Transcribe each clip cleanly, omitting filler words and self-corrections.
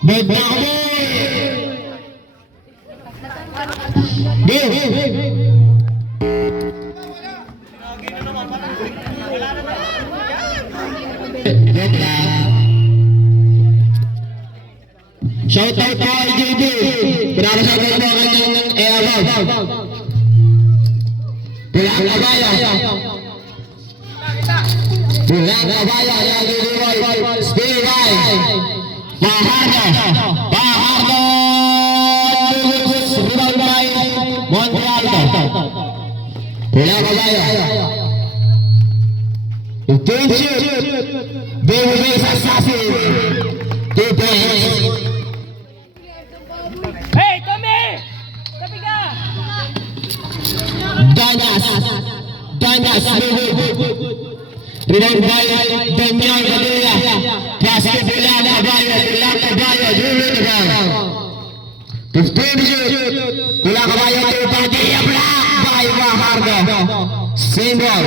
Bed na ako. Shout out po kay JB. Pinara sa mga kanyang airwag. Pulang kabayo. Pulang kabayo. Lagi Leroy. Stay right. Pahardo. Pahardo. Rebound by Monrealdo. Pulang kabayo. Attention. Babyface assassin. 2 points. Hey, Tommy! Tabi ka! Danyas, rebound by Daniel Padilla. Basket Pulang Kabayo, dribbling the ball. 15 shoot. Pulang Kabayo to Padilla, blocked by Fajardo. Same ball.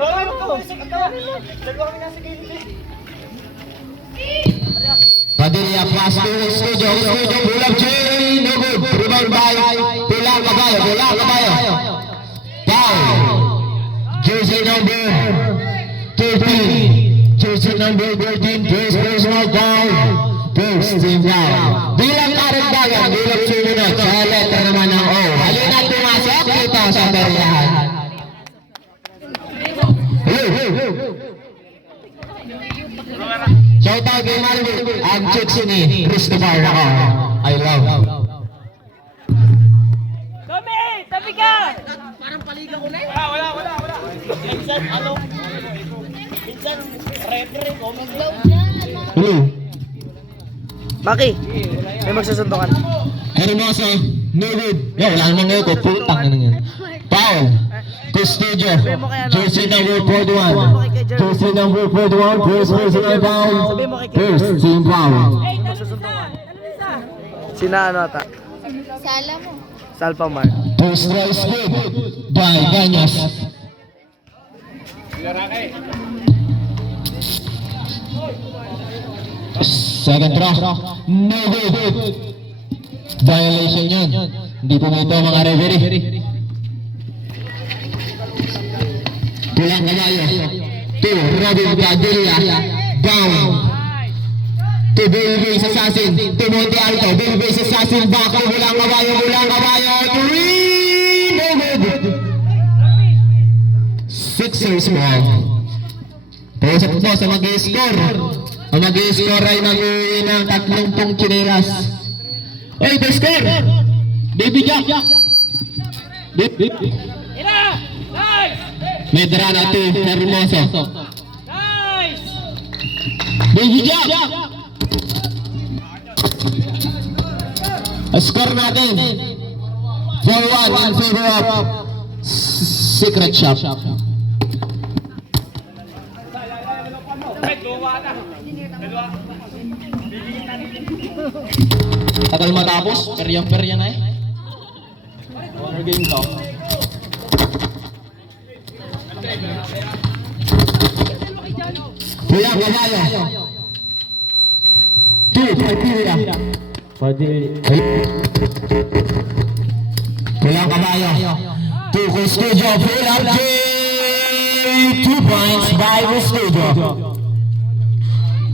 Bawal mo ko! Dalawa kami nasa gilid. Padilla pass to Studio, pull-up chain, no good. Rebound by Pulang Kabayo. Foul. Jersey number 13. Jersey number 13. First personal foul. First team foul. Bilang karagdagan, bilang sumunod sa letter naman ng O. Halina pumasok dito sa peryahan. Shout out kay Marvin. Ang chicks ni Christopher ako. I love. Tommy! Tabi ka! Minsan, referee ko, mag-glow Hello. Maki, may magsusundukan. Hermoso, no good. Yo, wala namang ngayon ko. Putang na yan. Foul. Custodio. Jersey number 41. Jersey number 41. First personal foul. First team foul. Hey, magsusundukan. Sina ano ata? Sala mo. Salpamar. Two strikes good by Danyas. Second throw. No good. Violation yun. Hindi pumito mga referee. Pulang Kabayo. To Robin Padilla. Down. To Babyface Assassin. To Monte Alto. Babyface Assassin. Back to Pulang Kabayo. Three. No good. Sixers ball. Pasok po sa mag-score. Ang mag-score ay mag-uwi ng 30 chinelas. Hey, the score! Baby Jack! Ira! Nice! Medrano to Hermoso. Nice! Baby Jack! Score natin. 4-1 in favor of Secret Shop. Tagal matapos, peryang-perya na eh. Corner game to. Pulang Kabayo. Two, Padilla. Pulang Kabayo. Two, Custodio. Pulang J. 2 points by Custodio.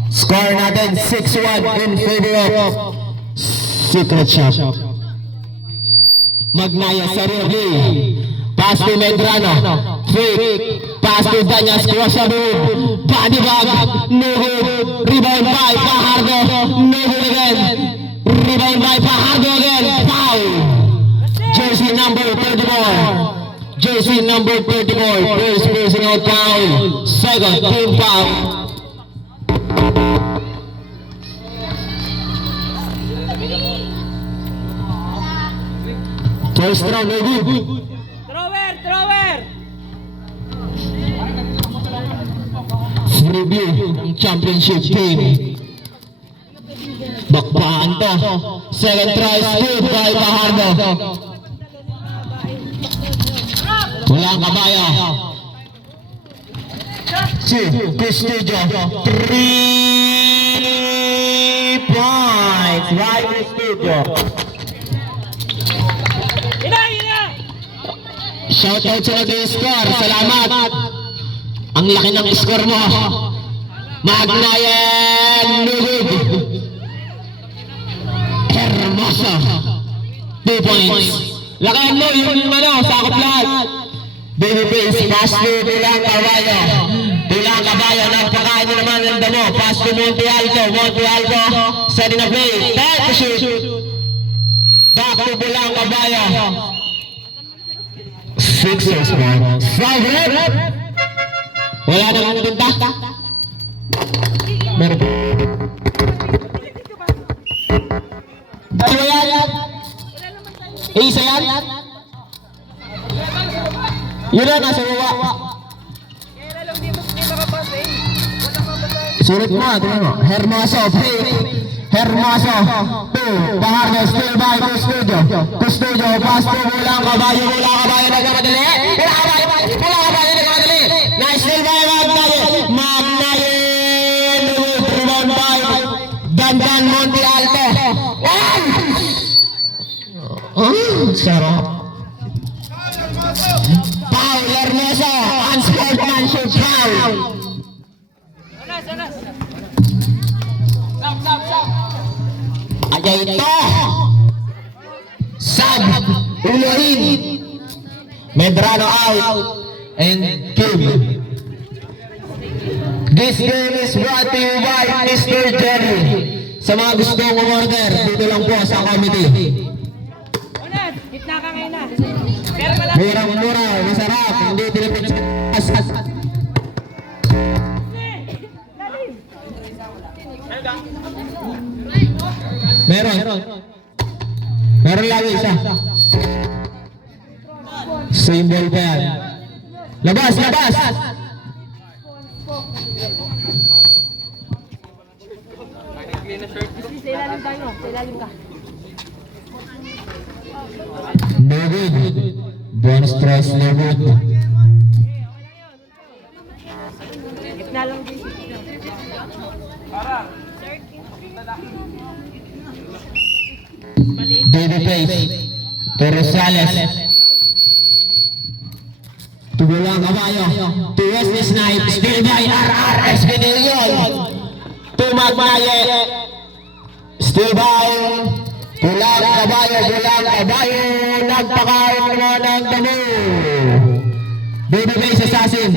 Score natin 6-1 in favor of Secret Shop. Magnaya Sarili. Pass to Medrano. Fake. Pass to Danyas. Cross the move. Body bag. No good. Rebound by Fajardo. No good again. Rebound by Fajardo again. Foul. Jersey number 34. Jersey number 34. First personal foul. Second team foul. First round, no good. Thrower! Review ng championship team. Bakbahan to. Second try, good by Fajardo. Pulang Kabayo. Two, Custodio. 3. Studio. Shoutout sa nag-score. Salamat. Ang laki ng score mo. Magnayan Lugod. Hermoso. 2 points. Lakayan mo yung sakop lahat. Babyface, pass to Tulang Caballo. Tulang Caballo, nagpakain nyo naman ng damo. Pass to Monte Alto. Monte Alto, setting a play. Time to shoot. Back to Tulang Caballo. Sixers, man. 5 red. Wala nang tinta. Meron. Dalawa yan. Isa yan. Yun na, nasa baba. Sulit mo, tingnan mo. Hermoso, Hermoso. 2, Pajardo, still by Custodio. Custodio, pass to Bulang Caballo. Bulang Caballo, nagkamadali. Bulang Caballo, nagkamadali. Nice still by Magnayan. Rebound by Dandan Monte Alto. Sarap. Paul Hermoso, unsportsmanship foul. Aja ito. Sab, Ulohin. Medrano out. And Kim. This game is brought to you by Mr. Jerry. Sa mga gustong umorder, dito lang po sa committee. Gitna ka ngayon na. Murang-mura, masarap, hindi tinipid sa Meron lagi isa. Symbol pa yan. Labas! Sa ilalim tayo, sa ilalim ka. No good. Bonus stress, no good. Gitna lang din. Babyface to Rosales. To Bulang Caballo. To Wesley Snipe. Still by RR Expedillion. To Magnaye. Still by Bulang Caballo. Nagpakain naman ng damo. Babyface assassin.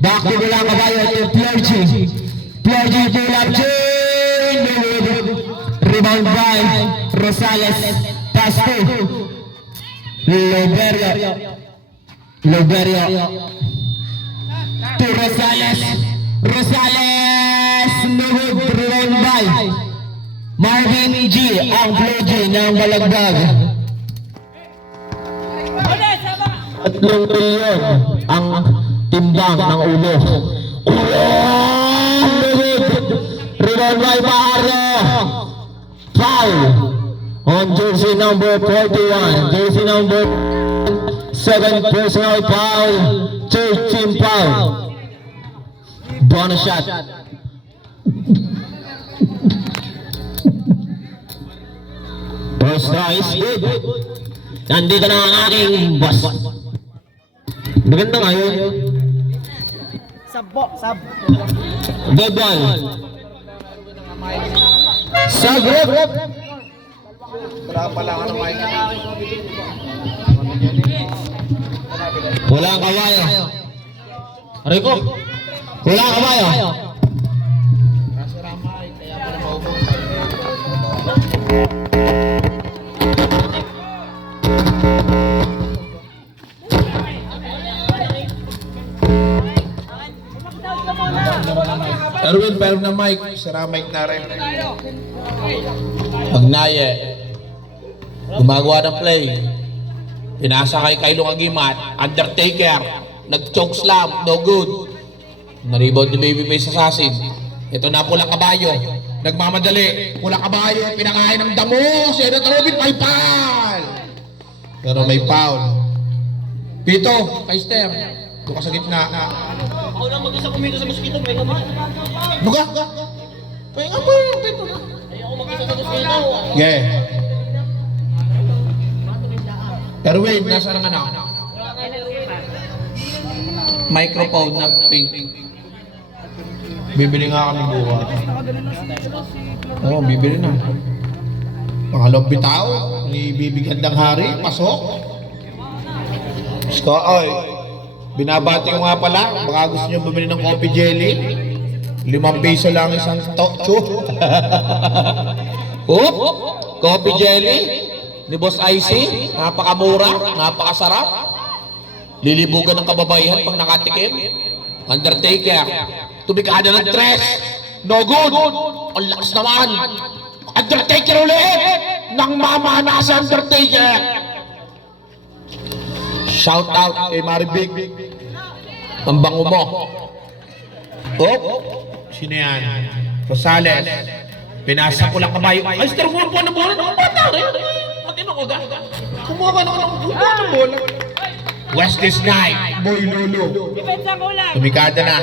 Back to Bulang Caballo to Pierre G. To Lapchin. Rebound by Rosales. Pass to Loberio to Rosales. No good. Rebound by Marvin G. Ang Blue G ng Balagbag. 3 trilyon ang timbang ng ulo. No good. Rebound by Pajardo. Foul on jersey number 41. Jersey number 7, personal foul. Third team foul. Bonus shot. First try is good. Nandito na ang aking boss. Maganda nga yun. Sab. Good ball. Sub rep. Wala ang kabayo. Rico. Wala ang kabayo. Erwin, pero na mic. Sira mic na rin. Magnaye. Gumagawa ng play. Pinasa kay Kylo Agimat. Undertaker. Nag-choke slam. No good. Na-rebound ni Babyface Assassin. Ito na Pulang Caballo. Nagmamadali. Pulang Caballo. Pinakain ng damo. Senator Robin. May foul. Pero may foul. Pito. Kay Steph. Doon ka sa gitna. Ako lang mag-isa kumito sa mosquito, may naman. Buka. Pahinga mo yung pito na. Ayoko Yeah. Erwin, nasa ng ano? Microphone na pink. Bibili nga kami bukas. Oo, bibili na. Pangalawang bitaw, ni bibigyan ng hari, pasok. Oy, binabati ko nga pala, baka gusto nyo bumili ng coffee jelly. 5 piso lang isang tokcho. Oop, coffee jelly ni Boss Icy, napakamura, napakasarap. Lilibugan ng kababaihan pag nakatikim. Undertaker, tumikada ng tres, no good. Ang lakas naman. Undertaker ulit, nang mamana sa Undertaker. Shout out kay Maribig. Ang bango mo. Oh, sino yan? Rosales. Pinasa ko lang kabayo. Ay, sir, kumuha po ng bola. Ang bata rin. Matino ko ga. Kumuha ka ng bola. Wesley Snipe. Boy Lulu. Depensa ko lang. Tumikada na.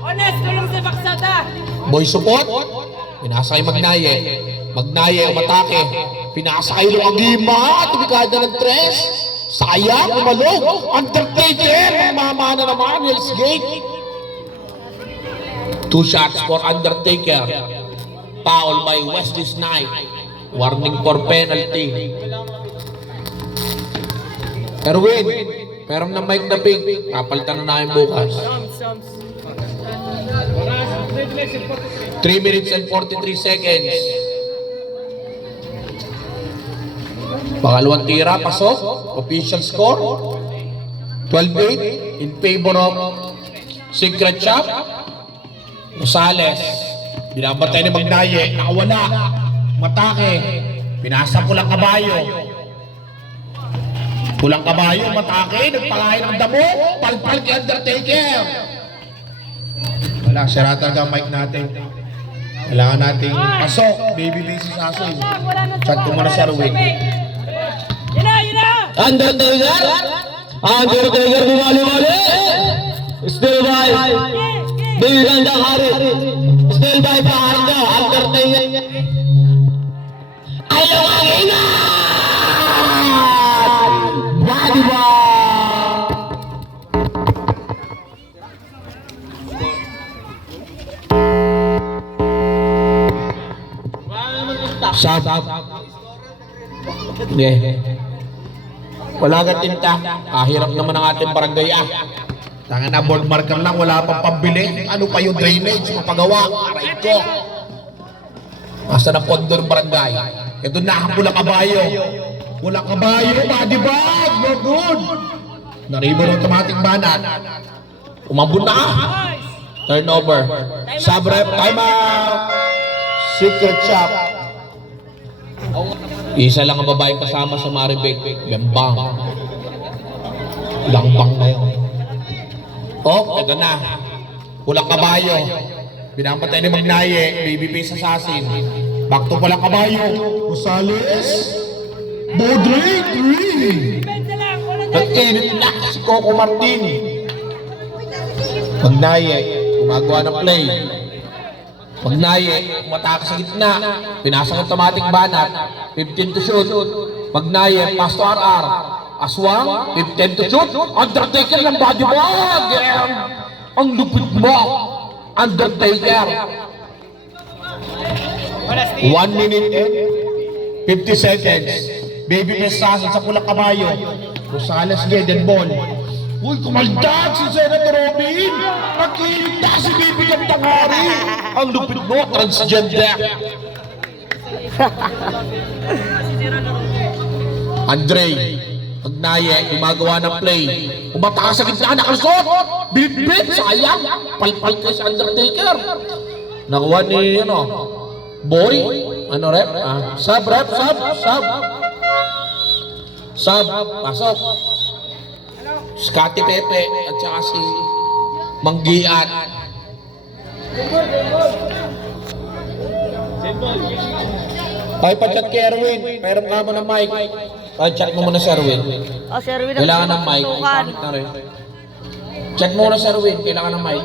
Honest, tulong sa baksada. Boy Support. Pinasa kay Magnaye. Magnaye, umatake. Pinasa kay Luagima. Tumikada ng tres. Sayang, umalog. Undertaker. Mamana naman. Hell's Gate. 2 shots for Undertaker. Foul by Wesley Snipe. Warning for penalty. Erwin, meron na mic na pink. Kapalitan na namin bukas. 3 minutes and 43 seconds. Pangalawang tira, pasok. Official score 12-8 in favor of Secret Shop. Rosales, binabatay ni Magnaye, nakawala. Matake, pinasa pulang kabayo. Pulang kabayo, matake, nagpakain ng damo. Palpal kay Undertaker. Wala, sira talaga ang mic natin. Kailangan nating pasok. Baby basis asin. Chat ko muna si Arwin. Yun na! Undertaker! Undertaker bumali-bali! Still by bigyan ng hari. Still by Pahardo. Undertaker. Ayaw ang ingat! Body ball! Sab. Yeah. Wala ka tinta. Hirap naman ang ating barangay Tanga na board marker lang, wala pang pambili. Ano pa yung drainage, mapagawa. Aray ko. Asa na pondo ng barangay. Ito na, pula kabayo. Pula kabayo, body bag. No good. Naribo ng automatic banat. Umabot na. Turnover. Sub-rep, time out. Secret Shop. Isa lang ang babaeng kasama sa Maribig. Bembang. Langbang na yun. Oh, ito na. Pulang kabayo. Binamatay ni Magnaye. Babyface assassin. Back to pulang kabayo. Rosales. Baudry. 3. Depensa lang. Nag-init na si Coco Martin. Magnaye. Gumagawa ng play. Magnaye. Umatake sa gitna. Pinasa ng automatic banat. 15 to shoot. Magnaye. Pass to RR. Aswang, 15 to shoot. Undertaker ng body bag. Ang lupit mo. Undertaker. 1 minute and 50 seconds. Baby assassin sa pulang kabayo. Rosales dead ball. Uy, kumaldag si Senator Robin. Nagkiligta si Baby Gandangari. Ang lupit mo, transgender. Andre. Magnaye, gumagawa ng play. Umatakas sa gitna, nakalusot! Bit-bit, sayang! Palpal kayo sa Undertaker. Nakuha ni, Boy? Ano rep? Sub, rep, sub. Sub, pasok. Scotty Pepe, at saka si Manggian. Ay, pa-chat kay Erwin. Mayroon ka mo ng mic. Pa-chat mo muna si Erwin. Oh, Sir Erwin. Kailangan ng mic. Pangit na rin. Chat mo muna si Erwin. Kailangan ng mic.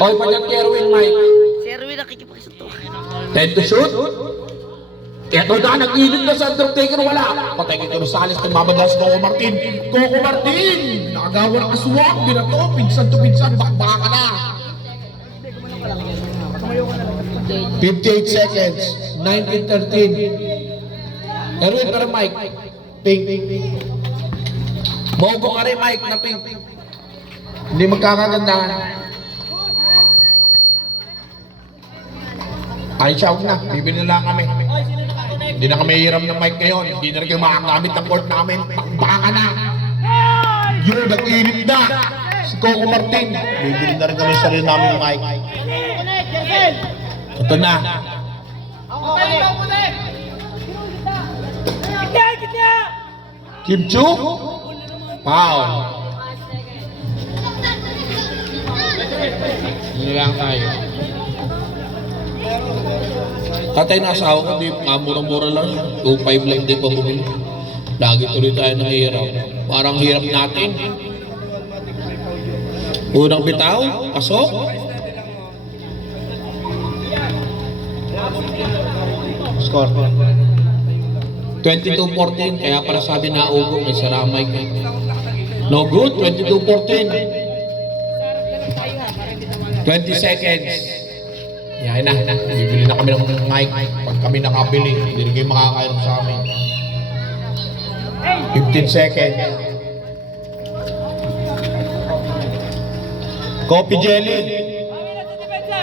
Hoy, pa-chat kay Erwin, mic. Sir Erwin, nakikipagsuntukan. 10 to shoot. Eto na, nag-init na sa Undertaker, wala. Patay kay Rosales, tumamadas Coco Martin. Coco Martin! Nakagawa ng aswang, binato, pinsan to pinsan, bakbaka ka na. 58 seconds, 19-13. Erwin, pero Mike, pink. Mogo ka rin, Mike, na pink. Hindi magkakagandahan. Ay, siya, huwag na. Bibili na lang kami. Hindi na kami hiram ng mic ngayon. Hindi na rin kayo makagamit ng court namin. Bakbaka na. Yun, nag-init na. Si Coco Martin. Bibili na rin kami sa sarili namin ng mic. Ito na. Kim Chu? Foul. Hindi lang tayo. Katay na asawa ko, di mura-mura lang. 2.5 lang din pa bumili. Lagi tuloy tayo ng hirap. Parang hirap natin. Unang bitaw, pasok. Score. 22-14, kaya para sabi na ugo, may saramay. No good, 22-14. 20 seconds. Yan na, bibili na kami ng mic. Pag kami nakabili, hindi rin kayo makakainom sa amin. 15 seconds. Coffee jelly.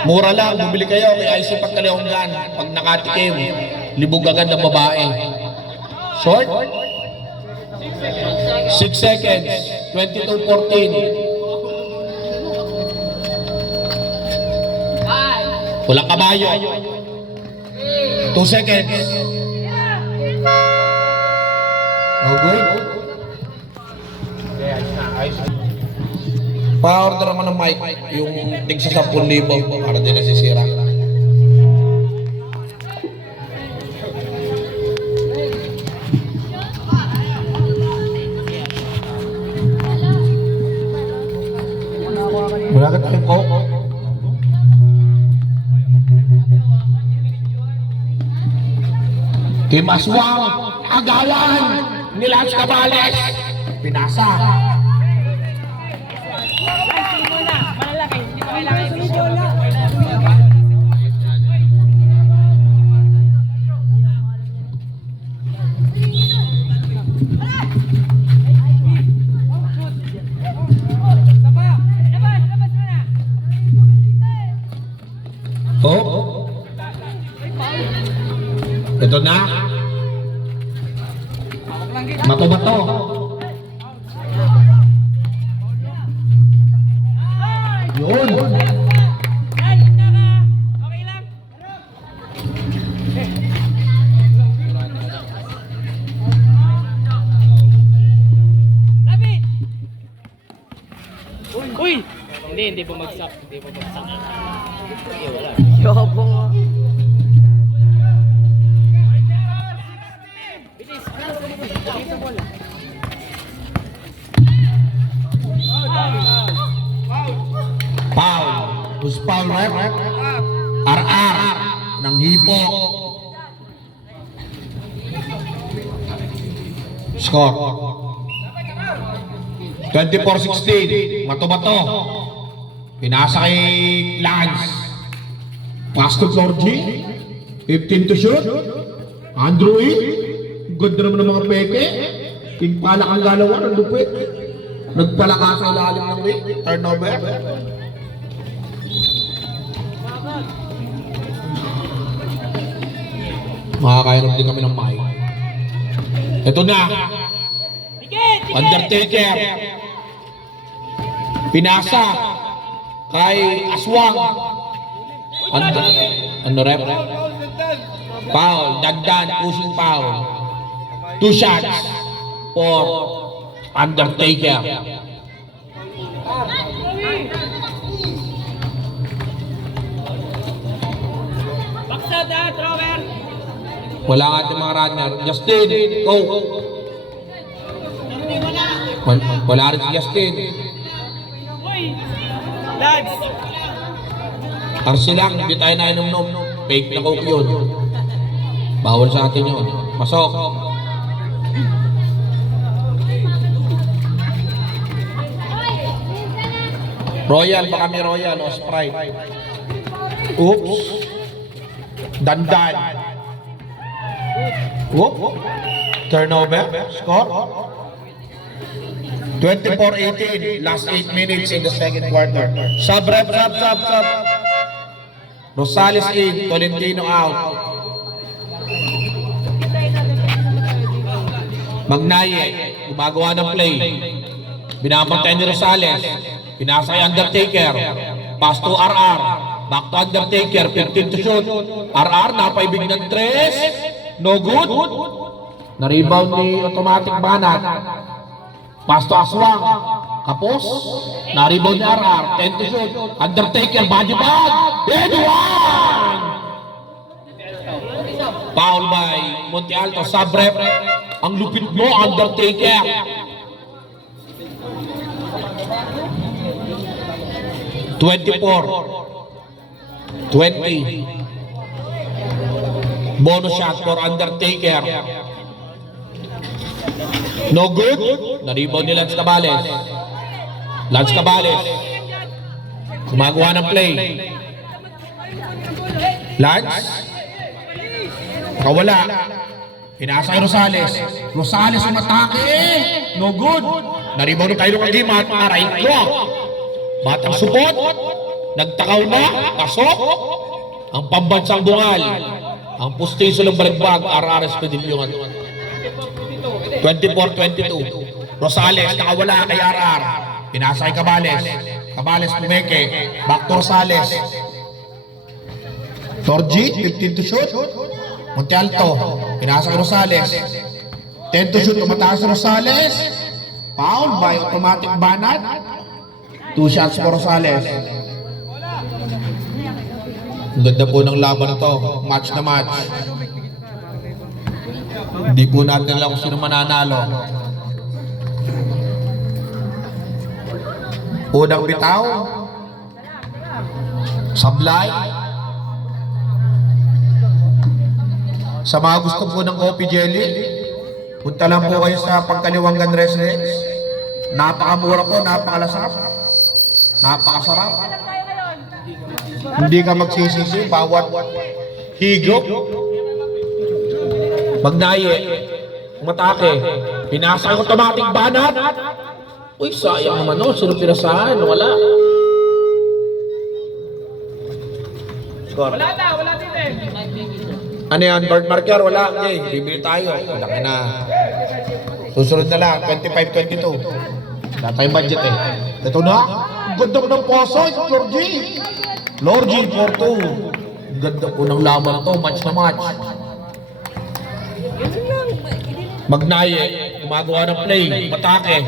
Mura lang, bumili kayo. Kaya isip pagkalihonggan. Pag nakatikim, libog agad ng babae. Short? 6 seconds. 22-14. Walang kabayo. 2 seconds. No good? Pa-order naman ng mic, yung tig sa 10,000 para din nasisira. Wala ka tayong coke? Team Aswang, agawan ni Lance Cabales. Pinasa. Oh. Ito na. Mato-mato. Yun. Okay lang. Lapit. Uy. Hindi bumagsak. Yobo nga. Foul. Who's foul, rep? RR. Ng hipo. Score. 24-16. Mato-mato. Pinasa kay Lance. Pass to Flor G. 15 to shoot. Andrew E. Ganda naman ng mga peke. King palak ang galawan. Ang lupit. Nagpalaka sa ilalim ng ring. Turnover. Makakainom din kami ng mic. Ito na. Undertaker. Pinasa kay Aswang. Ano rep? Foul, dagdan, pushing foul. 2 shots for Undertaker. Baksada, thrower. Wala nga ating mga runner. Justin, go! Wala rin si Justin. Uy. Lads. Arsi lang, hindi tayo nainom-nom. Fake na coke yun. Bawal sa atin yun. Pasok. Royal, baka may Royal o Sprite. Oops. Dandan. Whoop. Turnover. Score. 24-18. Last 8 minutes in the second quarter. Sub. Rosales in. Tolentino out. Magnaye. Gumagawa ng play. Binabantay ni Rosales. Pinasa kay Undertaker. Pass to RR. Back to Undertaker. 15 to shoot. RR napaibig ng 3. No good. Na-rebound ni Automatic Banat. Pass to Aswang. Kapos. Na-rebound ni RR. 10 to shoot. Undertaker. Body bag. And one! Foul by Monte Alto. Sub-rep. Ang lupit mo, Undertaker. $24-20. Bonus shot for Undertaker. No good. Na-rebound ni Lance Cabales. Lance Cabales. Gumagawa ng play. Lance. Nakawala. Pinasa kay Rosales. Rosales umatake. No good. Na-rebound ni Kylo Agimat. Aray ko. Batang supot. Nagtakaw na. Pasok. Ang pambansang bungal. Ang pustiso ng balagbag. RRS Pavilion. 24-22. Rosales nakawala kay RR. Pinasa kay Cabales. Cabales pumeke. Back to Rosales. Torji, 15 to shoot. Monte Alto. Pinasa kay Rosales. 10 to shoot. Tumataas si Rosales. Foul by Automatic Banat. 2 shots for Rosales. Ang ganda po ng laban ito. Match na match. Hindi po natin alam kung sino mananalo. Unang bitaw. Sablay. Sa mga gusto po ng coffee jelly, punta lang po kayo sa Pagkaliwangan Residence. Napakamura po, napakalasarap. Napakasarap. Hindi ka magsisisi bawat higop. Magnaye. Umatake. Pinasa ang Automatic Banat. Uy, sayang naman o. Sino pinasahan? Wala. Score. Wala din eh. Ano yan? Bird marker? Wala. Okay, bibili tayo. Malaki na. Susunod na lang. 25-22. Wala tayong budget eh. Ito na. Ganda ng poso. Lord G. Lord G, 4-2. Ganda po ng laban na to. Match na match. Magnaye. Gumagawa ng play. Matake.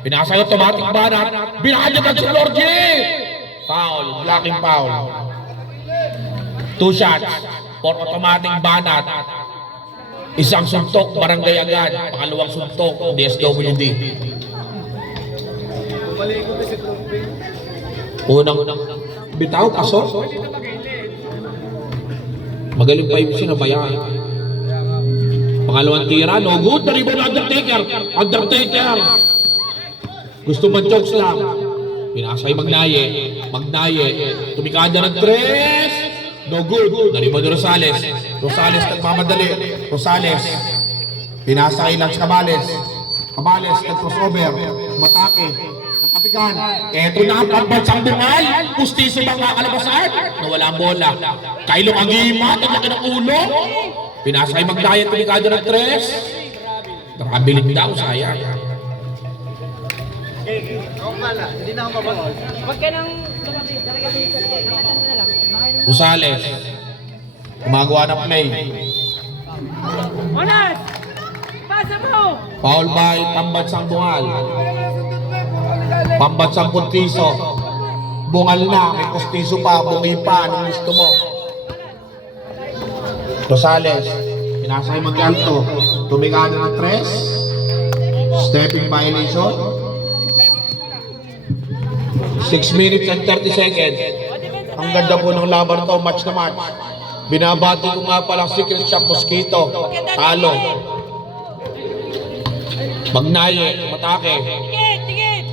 Pinasa yung Automatic Banat. Binahagyan si Lord G. Foul. Blocking foul. 2 shots for Automatic Banat. Isang suntok, barangay agad. Pangalawang suntok, DSWD. Unang bitaw, pasok. Magaling pa yung sinabayan. Pangalawang tira, no good. Na-rebound na Undertaker. Undertaker. Gusto man jokes lang. Pinasay Magnaye. Magnaye. Tumikada ng 3. No good. Na-rebound ni Rosales. Rosales nagmamadali. Rosales. Pinasa kay Lance Cabales. Cabales nag-crossover. Matake. Nakapigan. Eto na ang pambansang bungal. Pustiso bang kakalabasan? Nawala ang bola. Kylo Agimat. Ang laki ng ulo. Pinasa kay Magnaye. Tumikada ng 3. Nakabilig daw. Sayang. Hindi na ako mabawal. Huwag ka nang lumapit. Talaga dito. Nakatan mo na lang. Rosales. Gumagawa ng play. Onas! Pasa mo! Foul by pambansang bungal. Pambansang puntiso. Bungal na, may pustiso pa, bungi pa, anong gusto mo? Rosales. Pinasa kay Magalto. Tumigada ng 3. Stepping violation. 6 minutes and 30 seconds. Ang ganda po ng laban to, match na match. Binabati ko nga palang Secret Shop Mosquito. Talo. Magnaye, Matake. Tigit! Tigit!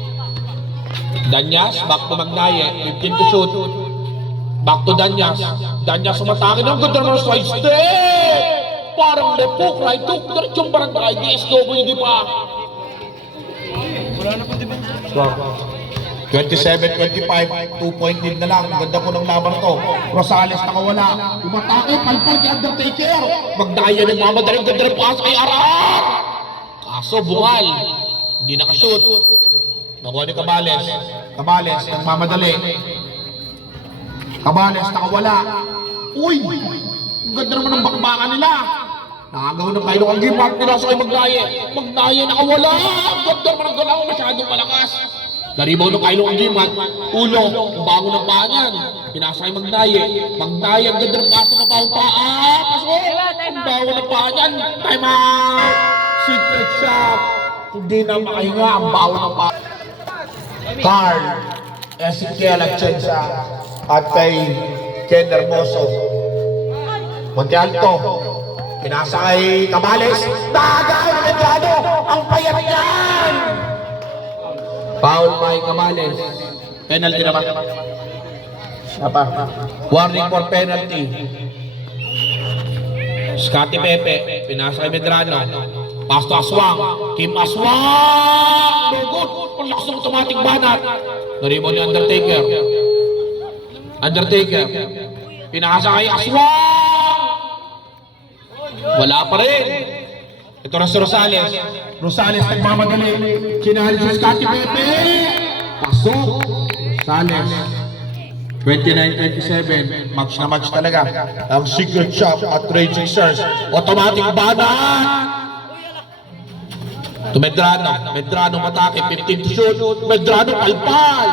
Danyas, back to Magnaye. 15 to shoot. Back to Danyas. Danyas umatake. Ang ganda naman side step! Parang lepok, right hook. Diretsong barangay. DSWD pa. 27-25, 2-point lead na lang. Ganda po ng laban to. Rosales nakawala. Umatake, palpal kay Undertaker. Magdaya ng mamadaling ganda ng pass kay Arar. Kaso bungal. Hindi nakashoot. Nakuha ni Cabales. Cabales, nagmamadali. Cabales nakawala. Uy! Ang ganda naman ng bakbakan nila. Nakagawa ng kayo ang gimark nila sa kay Magdaye. Magdaye nakawala. Ang ganda naman ng galaw. Masyadong malakas. Naribaw ng kayo ang gimark. Ulo. Ang bago ng paa niyan. Pinasa kay Magdaye. Magdaye ang ganda ng kaso na pang paa. Pasok. Ang bago ng paa niyan. Time out. Secret shop. Hindi na makahinga ang bago ng paa. Carl. Ezekiel Atienza. At kay Ken Hermoso. Monte Alto. Pinasa kay Cabales. Tagay! Nagano! Ang payat yan! Foul by Cabales. Penalty naman. Apa? Warning for penalty. Scotty Pepe. Pinasa kay Medrano. Pass to Aswang. Kim Aswang! No good! Ang lakas ng automatic banat. Naribo ni Undertaker. Undertaker. Pinasa kay Aswang! Wala pa rin. Ito na si Rosales. Rosales nagmamadali. Kinahali si Scotty Pepe. Pasok. Rosales. 29-27. Match na match talaga. Ang Secret Shop at Raging Stars. Automatic banat. To Medrano. Medrano matake. 15 to shoot. Medrano palpal.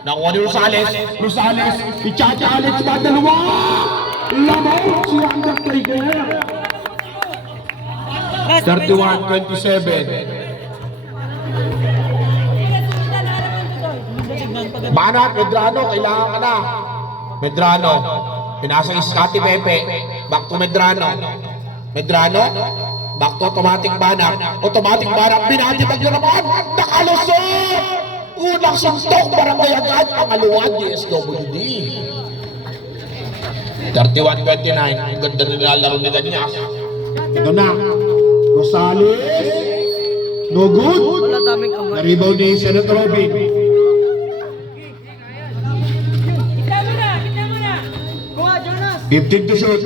Nakuha ni Rosales. Rosales. I-challenge ba dalawa? Lamaw si Undertaker. 31-27. Banat, Medrano, kailangan ka na. Medrano, pinasa ni Scotty Pepe. Back to Medrano. Medrano, back to automatic banat. Automatic banat, binatitag na naman. Nakalusot! Unang suntok, barangay agad. Pangalawa, DSWD. 31-29. Ang ganda na nilalaro ni Danyas. Ito na. Rosales. No good. Wala daming kamay. Na-rebound ni Senator Robin. Kita mo na! Kita mo na! Kuha, Jonas! 15 to shoot.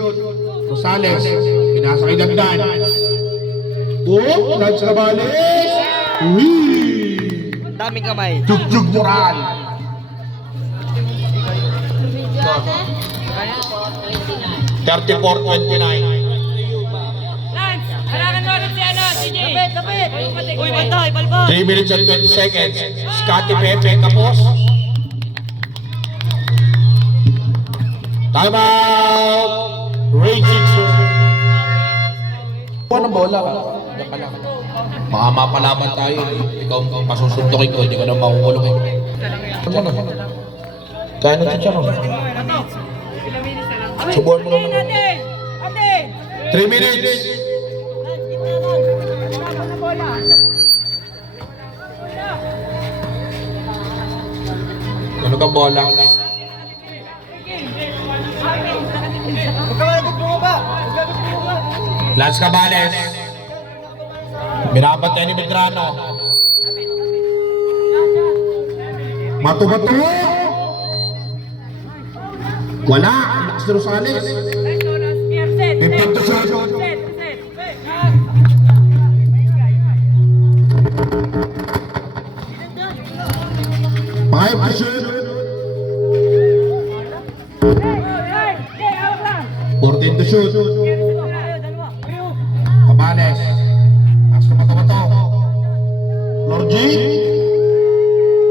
Rosales. Pinasa kay Dagdan. Oh, Lance Cabales. Uy! Daming kamay. Jug-jug moral. Lance, 34-29. harangan mo ulit si ano, si Jay. Kapit, kapit! Uy, bantay, balbal. 3 minutes and 20 seconds. Scotty Pepe, kapos. Time out! Raging Stars. Ano bola? Diyan ka lang. Baka mapalaban tayo. Ikaw masusuntokin ko. Hindi ko na makukulong eh. Ano na? Kaya na ito mo. Subuhan mo naman. Atin! Atin! 3 minutes! Ano ka bola? Huwag ka malagod bumaba! Huwag ka malagod bumaba! Lance Cabales. Binabat niya ni Medrano. Bato-bato! Wala! Lakas ni Rosales. 15 to shoot. Five to shoot. 14 to shoot. Cabales. Lakas na bato-bato. Lorgy.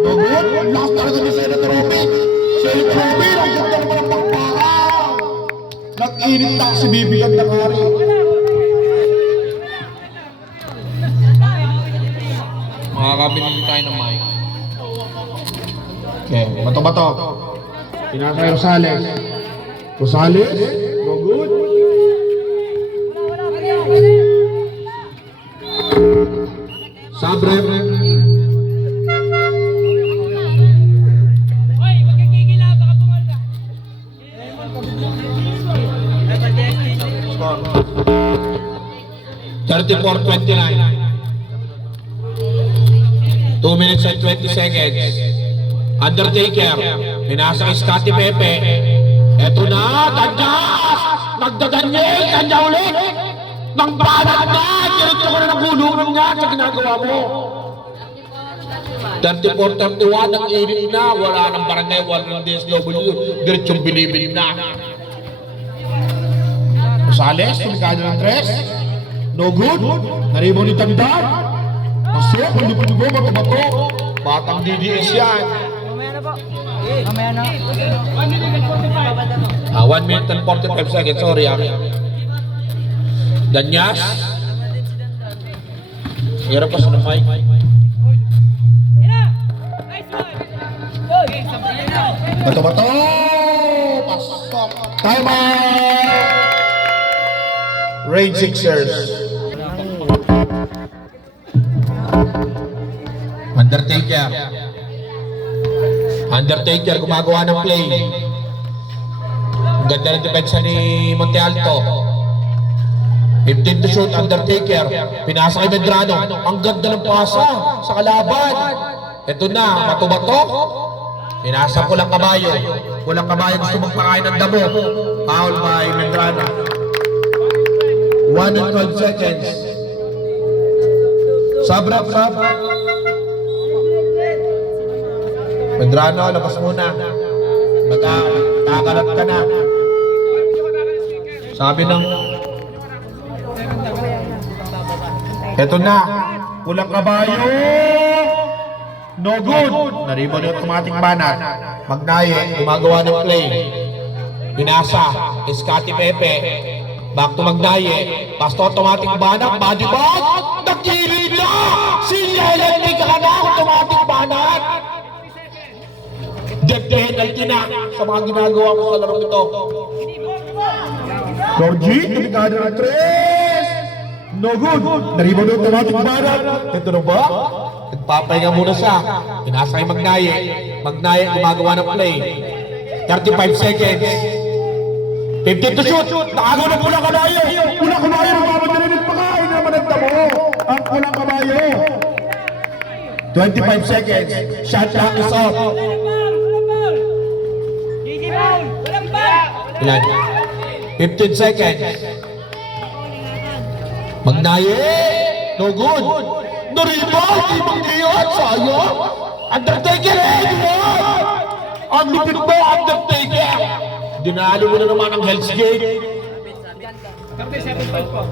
No good. Lakas talaga ni Senator Robin. Senator Robin, ang ganda naman ang pagparang. Nag-init na si Bibigan ng hari. Makakabili tayo ng mic. Okay, bato-bato. Pinasa kay Rosales. Rosales, No good. Sabre. Hoy, wag kang gigila, baka pumalda. 34-29. 2 minutes and 20 seconds. Undertaker, pinasa kay Scotty Pepe. Eto na, tandas! Nagdadanyay, tanda ulit! Nang banat na! Diretso ko na ng gulungan nga sa ginagawa mo. 34-31, ang init na. Wala ng barangay, wala ng DSW. Diretsong bilibin na. Rosales, tulikado ng tres. No good. Naribo ni Tandar. Pasok, hindi po nyo magkabato. Batang DDS yan. Mamaya na po. Mamaya na. 1 minute and 45 seconds. Sorry, Danyas. Hirap pa sa mic. Yan na! Nice one! Oy! Yan na! Bato-bato! Pasok! Time out! Raid Sixers. Undertaker gumagawa ng play. Ang ganda ng depensa ni Monte Alto. 15 to shoot, Undertaker. Pinasa kay Medrano. Ang ganda ng pasa sa kalaban. Ito na, bato-bato. Pinasa Pulang Kabayo. Pulang Kabayo gusto magpakain ng damo. Foul by Medrano. 1 and 12 seconds. Sab. Medrano, labas muna. Magkakalat ka na. Sabi ng... Eto na. Pulang Kabayo. No good. Naribo na automatic banat. Magnaye, gumagawa ng play. Binasa. Scotty Pepe. Back to Magnaye. Pass to automatic banat. Body bag. Nagkilid na! Sinyalan ka na automatic banat. Death penalty na sa mga ginagawa ko sa laro ito. Georgie, delikado na tres. No good. Naribo na automatic banat. Ito na ba? Nagpapahinga muna siya. Pinasa kay Magnaye. Magnaye gumagawa ng play. 35 seconds. 15 to shoot. Nakagaw na Pulang Kabayo. Pulang Kabayo. Mamadali ng pakain naman ang damo. Ang Pulang Kabayo. 25 seconds. Shot clock is off. Gigi Paul! Walang ball! Ilan? 15 seconds. Magnaye. No good. Nariba. Di magdiyan. Sayang. Undertaker. Ang lupit mo, Undertaker. Dinalo mo na naman ang Hell's Gate. 37 po.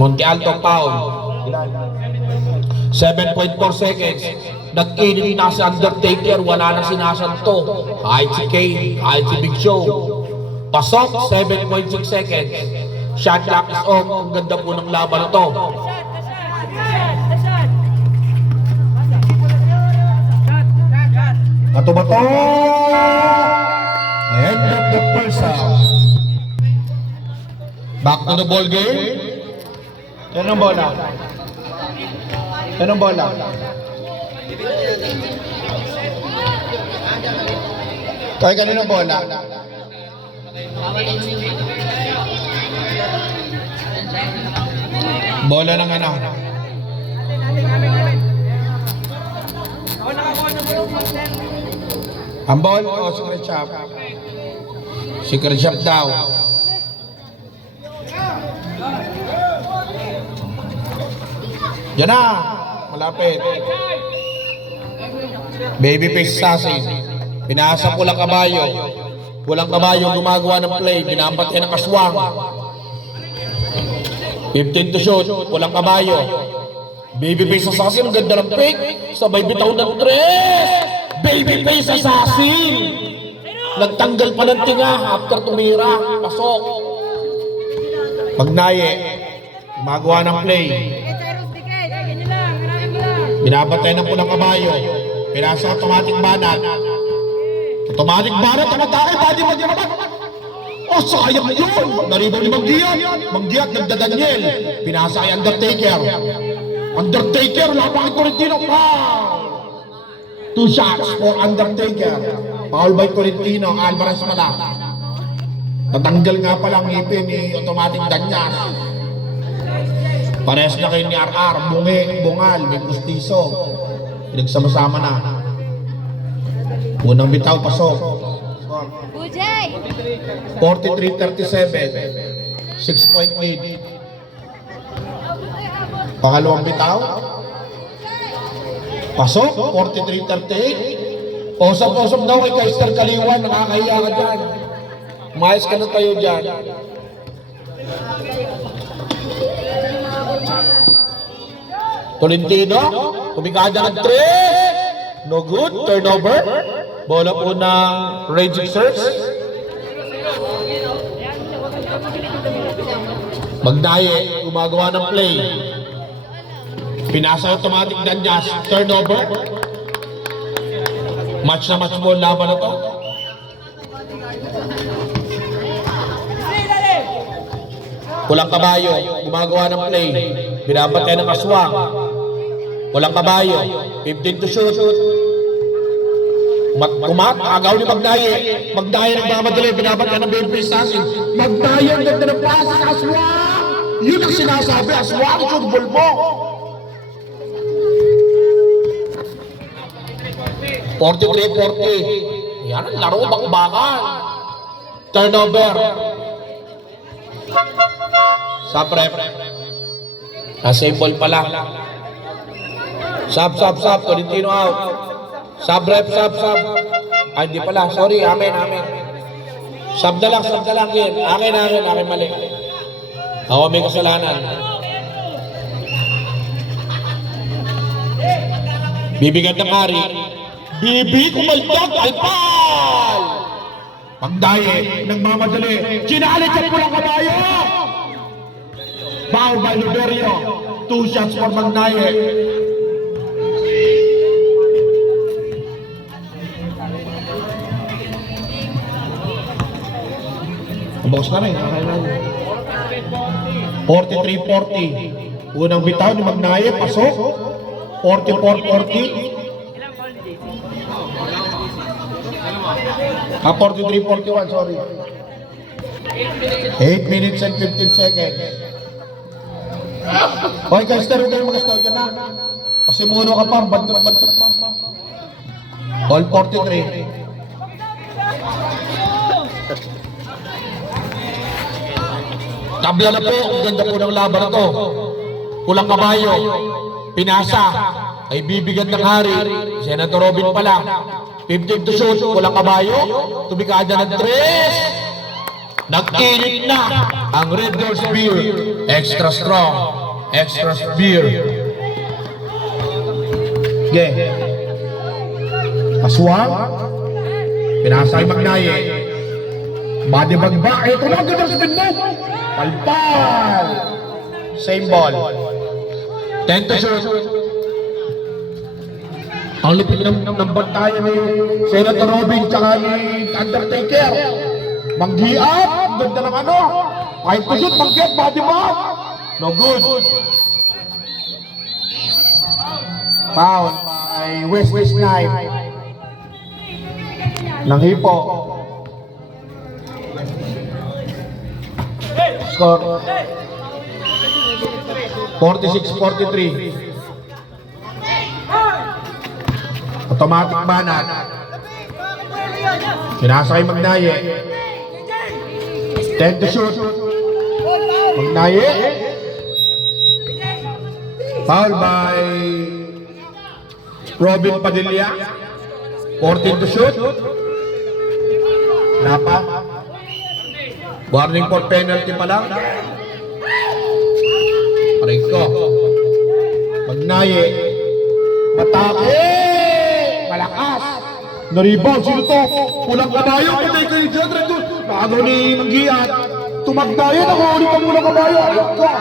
Monte Alto foul. 7.4 seconds. Nag-init na si Undertaker. Wala na sinasanto. Kahit si Kane, kahit si Big Show. Pasok, 7.6 seconds. Shot clock is off. Ang ganda po ng laban na to. Bato-bato! End of the first half. Back to the ball game. Yan ang bola. Yan ang bola. Kaya kanina bola. Bola ng ano? Ang ball o secret shop? Secret shop daw. Yan na. Malapit. Babyface assassin. Pinasa Pulang Kabayo. Pulang Kabayo gumagawa ng play. Pinapatay ng aswang. 15 to shoot. Pulang Kabayo. Babyface assassin. Ang ganda ng pick. Sabay bitaw ng tres. Babyface assassin. Nagtanggal pa ng tinga after tumira. Pasok. Magnaye. Gumagawa ng play. Binabatay ng Pulang Kabayo. Pinasa automatic banat. Automatic banat. Tamatay. Body mag naman. sayang yun! Naribang ni Manggiyat, nagda-Daniel. Pinasa kay Undertaker. Undertaker, lapakit Corintino, foul! 2 shots for Undertaker. Foul by Corintino, Alvarez pala. Natanggal nga pala ang ngipin ni Automatic Danyas. Pares na kayo ni RR, bungal, may pustiso. Pinagsama-sama na. Unang bitaw, pasok. Bujay! 43-37. 6-point lead. Pangalawang bitaw. Pasok, 43-38. Posap-posap daw kay Kaister Kaliwan, nakakahiya ka dyan. Umayos ka na tayo dyan. Tolentino, kumikada ng 3. No good, turnover. Bola po ng Raging Sirs. Magdaye, gumagawa ng play. Pinasa Automatic Danyas, turnover. Match na match ball laban na to. Pulang Kabayo, gumagawa ng play. Binabantay ng Aswang. Pulang Kabayo, 15 to shoot. Agaw ni Magdaye. Magdaye nagmamadali, binabantay ng Baby Assassin. Magdaye, ang ganda ng pasa sa Aswang. Yun ang sinasabi, Aswang, shootball mo. 43-40. Yan ang laro, bakbakan. Turnover. Sub-rep. Save ball pa lang. Sub. Tolentino out. Sub-rep. Ay, hindi pala. Sorry, amin. Sub na lang yan. Akin mali. Ako may kasalanan. Bibigyan ng Ari. Bibi, kumaldag, alpal! Magdaye, nagmamadali. Chinalit siya Pulang Kabayo! Foul by Liberio. 2 shots for Magdaye. Box na rin. 43-40. Unang bitaw ni Magdaye, pasok. 44-40. 43-41, sorry. 8 minutes and 15 seconds. Okay, Kaister, huwag kayo mag-start ka na. Kasi muno ka pa, bantot pa. All 43. Tabla na po, ang ganda po ng laban na to. Pulang Kabayo, pinasa, ay bibigyan ng Hari. Senator Robin pala. 15 to shoot, Pulang Kabayo, tumikada ng 3. Nag-init na ang Red Doors Beer. Extra strong, extra beer. Okay. Aswang, pinasa kay Magdaye. Body bag ba? Ito na ang ganda sa pinmove. Palpal. Same ball. 10 to shoot. Ang lipid ng bantayan ni Senator Robin tsaka ni Undertaker. Manggiat, ganda ng ano. 5 to shoot, Manggiat, body bag. No good. Foul by Wesley Snipe. Ng Hipo. Score 46-43. Automatic banat. Sinasa kay Magdaye. 10 to shoot. Magdaye. Foul by Robin Padilla. 14 to shoot. Napa. Warning for penalty pa lang. Pareho. Magdaye. Matake! Malakas! Naribaw, sino to? Pulang Kabayo, patay kayo dyan, Redon! Bago ni Manggiat, tumagdayo, nakuhuli pa Pulang Kabayo! Ayun ka!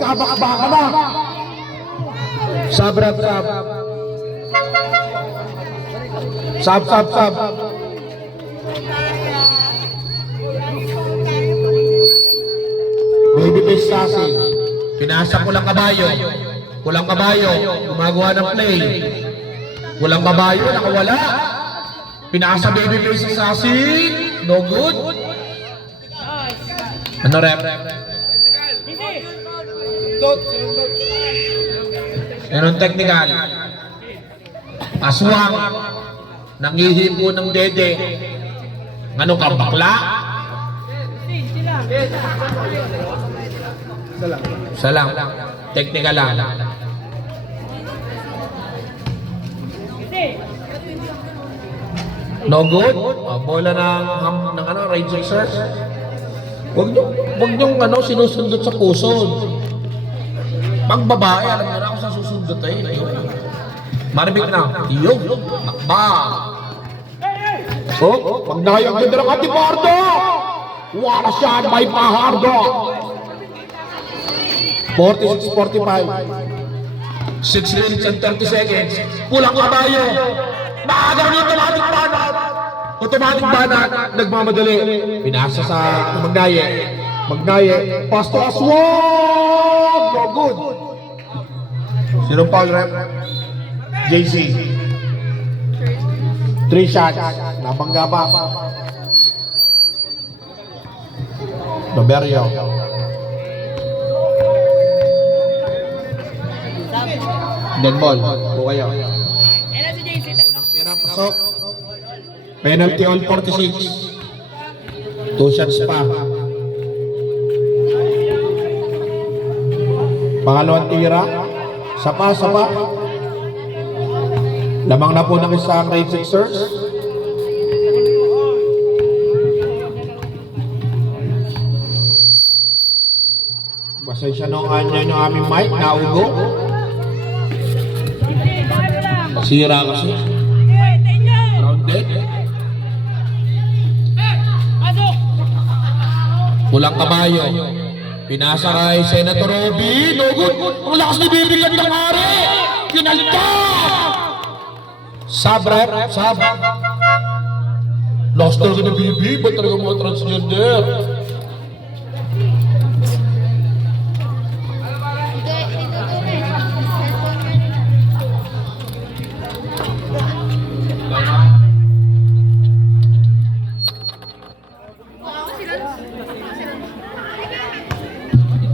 Nagkabaka-baka na! Sub. Babyface Sasin. Pinasa Pulang Kabayo. Pulang Kabayo, gumagawa ng play. Pulang Kabayo, nakawala. Pinasa Babyface Sasin. No good. Ano rep? Meron technical. Aswang. Nangihipo ng dede. Ano ka, bakla? Isa lang. Technical lang. No good? Bola ng ano, range exercise. Wag niyong ano, sinusundot sa puso. Pag babae, alam niyo na ako sa susundot eh. Maribig na. Iyo. Nakba. Oh, pag nayang ganda ng Atipardo. Wala siya, may Pahardo. 46-45. 6 minutes and 30 seconds. Pulang Kabayo. Maaga rin automatic banat. Automatic banat. Nagmamadali. Pinasa sa Magnaye. Magnaye. Pasto Aswang. No good. Sinong foul rep? JC. 3 shots. Nabangga pa. Noberio. Dead ball. Bukayo. Tira, pasok. Penalty all 46. 2 shots pa. Pangalawang tira. Sapa. Lamang na po ng isang grade 6ers. Pasensya nung anya yung aming mic, naugo. Sira kasi. Rounded. Pulang Kabayo. Pinasa kay Senator Robby. No good. Ang lakas ni bibigyan ng hari. Kinalita. Sub rep. Sub. Lost talaga ni Bibi. Ba't talaga mga transgender?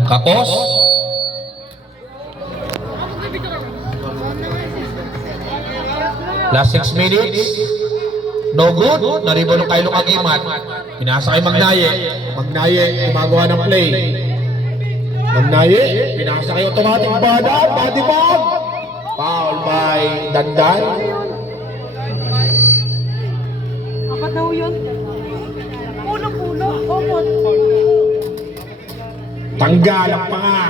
Kapos. Last 6 minutes. No good. Naribo ng Kylong Agimat. Pinasa kay Magnaye. Magnaye, gumagawa ng play. Magnaye, pinasa kay automatic banat. Body bag. Foul by Dandan. Apat na ho yun. Puno. Omot. Tanggal ang panga.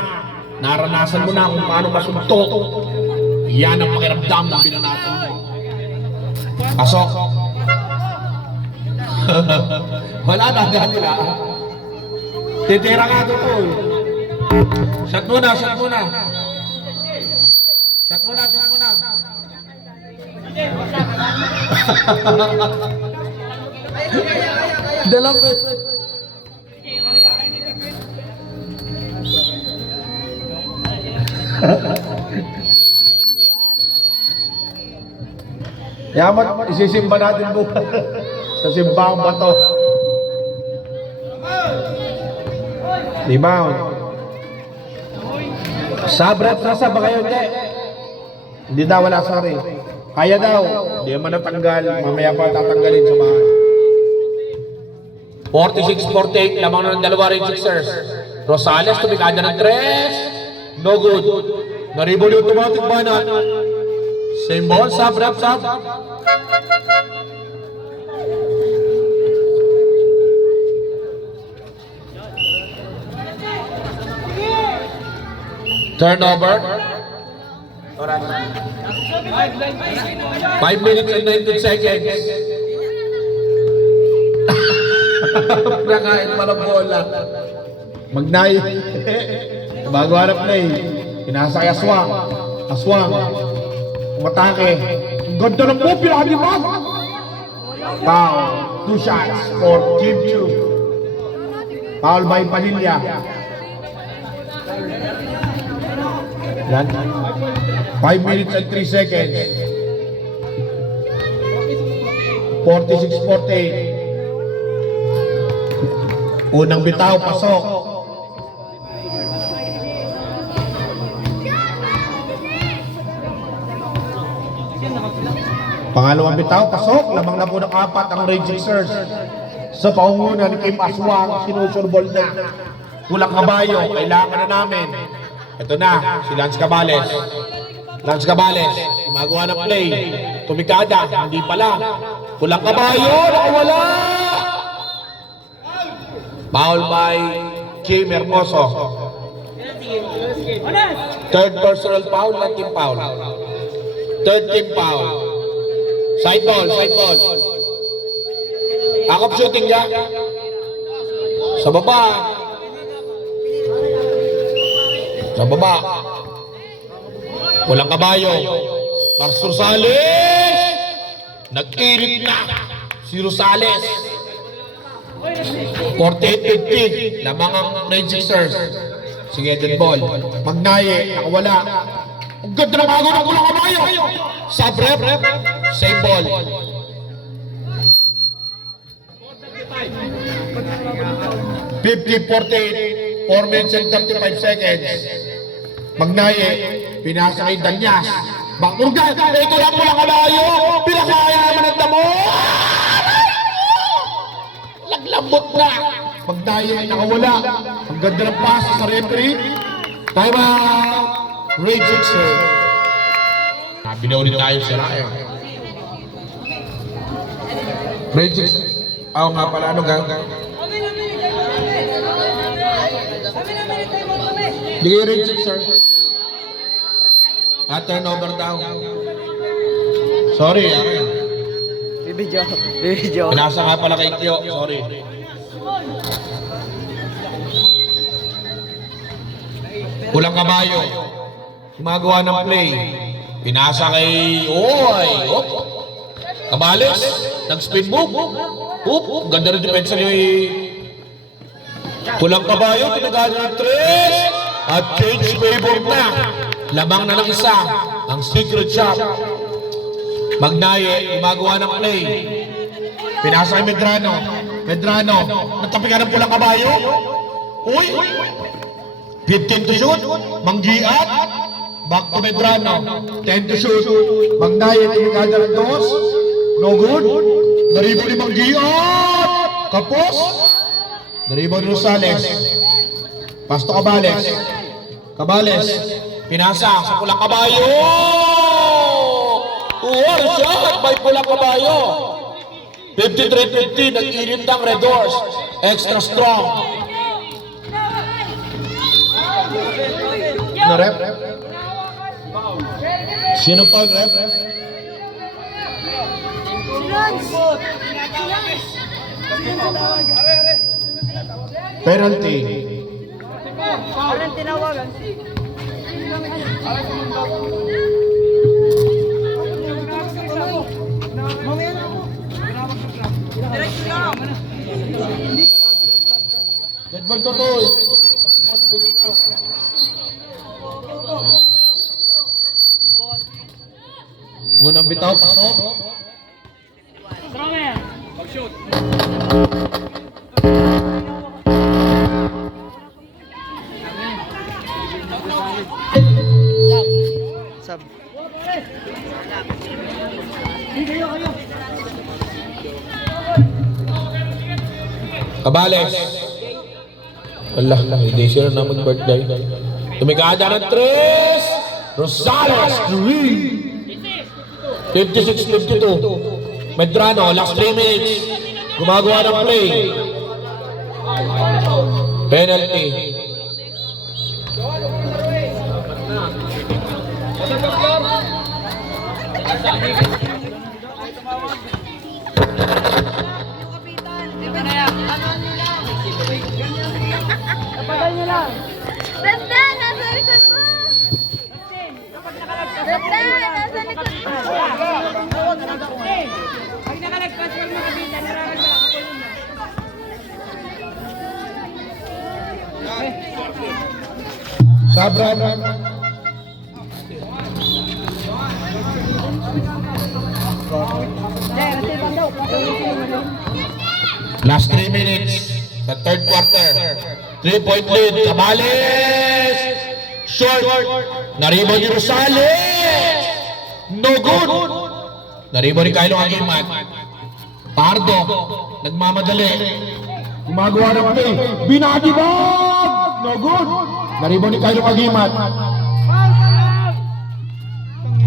Naranasan mo na kung paano masuntok. Yan ang pakiramdam ng binanatan mo. Pasok. Wala na nila. Titira ka doon. Shot muna. Dalang. Yaman, isisimba natin bukas sa simbang bato. Rebound. Sabrat nasa ba kayo? Hindi daw, wala sorry. Kaya daw. Hindi naman natanggal. Mamaya pa tatanggalin sa bahay. 46-48. Lamang na ng dalawa rin Sixers. Rosales, tumikada ng 3. No good. Naribol yung automatic banat. Same ball, sub. Turnover. 5 minutes and 19 seconds. Nakain pa ng bola. Magnaye. Bago harap play. Pinasa kay Aswang. Umatake. Ang ganda ng po, pinakadibag. Foul. 2 shots for Kim Chu. Foul by Padilla. Yan. 5 minutes and 3 seconds. 46-48. Unang bitaw, pasok. Pangalawang bitaw, pasok. Lamang na po ng 4 ang Raging Sirs. Sa paunguna ni Kim Aswang, sinusurbol na. Pulang kabayo, kailangan na namin. Ito na, si Lance Cabales. Lance Cabales, gumagawa ng play. Tumikada, hindi pala. Pulang kabayo, nakawala! Foul by Kim Hermoso. Third personal foul, not team foul. Third team foul. Side ball, side ball. Akap shooting niya. Sa baba. Sa baba. Walang kabayo. Mars Rosales. Nag-irit na. Si Rosales. 48-50. Lamang ang Raging Sirs. Sige, dead ball. Magnaye. Nakawala. Ang ganda ng bago ng walang kabayo. Sub rep. Same ball. 50-48, 4 minutes and 35 seconds. Magnaye, pinasa kay Danyas. Bakurga, ito lang mo lang kalayo. Pinakaya naman ang damo. Naglambot na. Magnaye, nakawala. Ang ganda ng pass sa referee. Time out. Raging Sirs. Binaw ulit tayo si Ryan. Raging Sirs. Oo nga pala, ano gang? Bigay Raging Sirs. Turnover daw. Sorry, akin. Bibidyo. Pinasa nga pala kay Kyo. Sorry. Kulang kabayo. Gumagawa ng play. Pinasa kay... Oy! Op! Cabales. Nag-spin move. Oop! Ganda rin depensa niyo Kulang kabayo. Pinagana ng 3. At change favor na. Labang na lang isa. Ang secret shop. Magnaye. Gumagawa ng play. Pinasa kay Medrano. Medrano. Nagtapi ka ng pulang kabayo. Uy! 15 to shoot. Manggiat. Back to Medrano. 10 to shoot. Magnaye. Tinigada ng 2. No good. Naribo ni Manggiat. Kapos. Naribo ni Rosales. Pasto Cabales. Cabales. Pinasa sa pulang kabayo. What a shot by pulang kabayo. 53-50. Nag-init ng Red Doors. Extra strong. Na rep? Sino pa rep? Penalty. Parang tinawagan. Dead ball Totoy. Unang bitaw, pasok. Sab. Cabales. Wala, hindi sila na mag-birthday. Tumikada ng 3. Rosales, 3. 56-52. Medrano, last 3 minutes. Gumagawa ng play. Penalty. Tapagal nyo lang. Basta, nasa likod mo! Basta, nasa likod mo! Pag nakalagpas, huwag mo kapitan. Nararan mo lang. Ako yun. Sabra. Last 3 minutes sa third quarter. 3-point lead. Cabales! Short. Naribon ni Rosales! No good! Naribon ni Kylo Agimat. Pardo. Nagmamadali. Gumagawa ng play. Binadibag! No good! Naribon ni Kylo Agimat.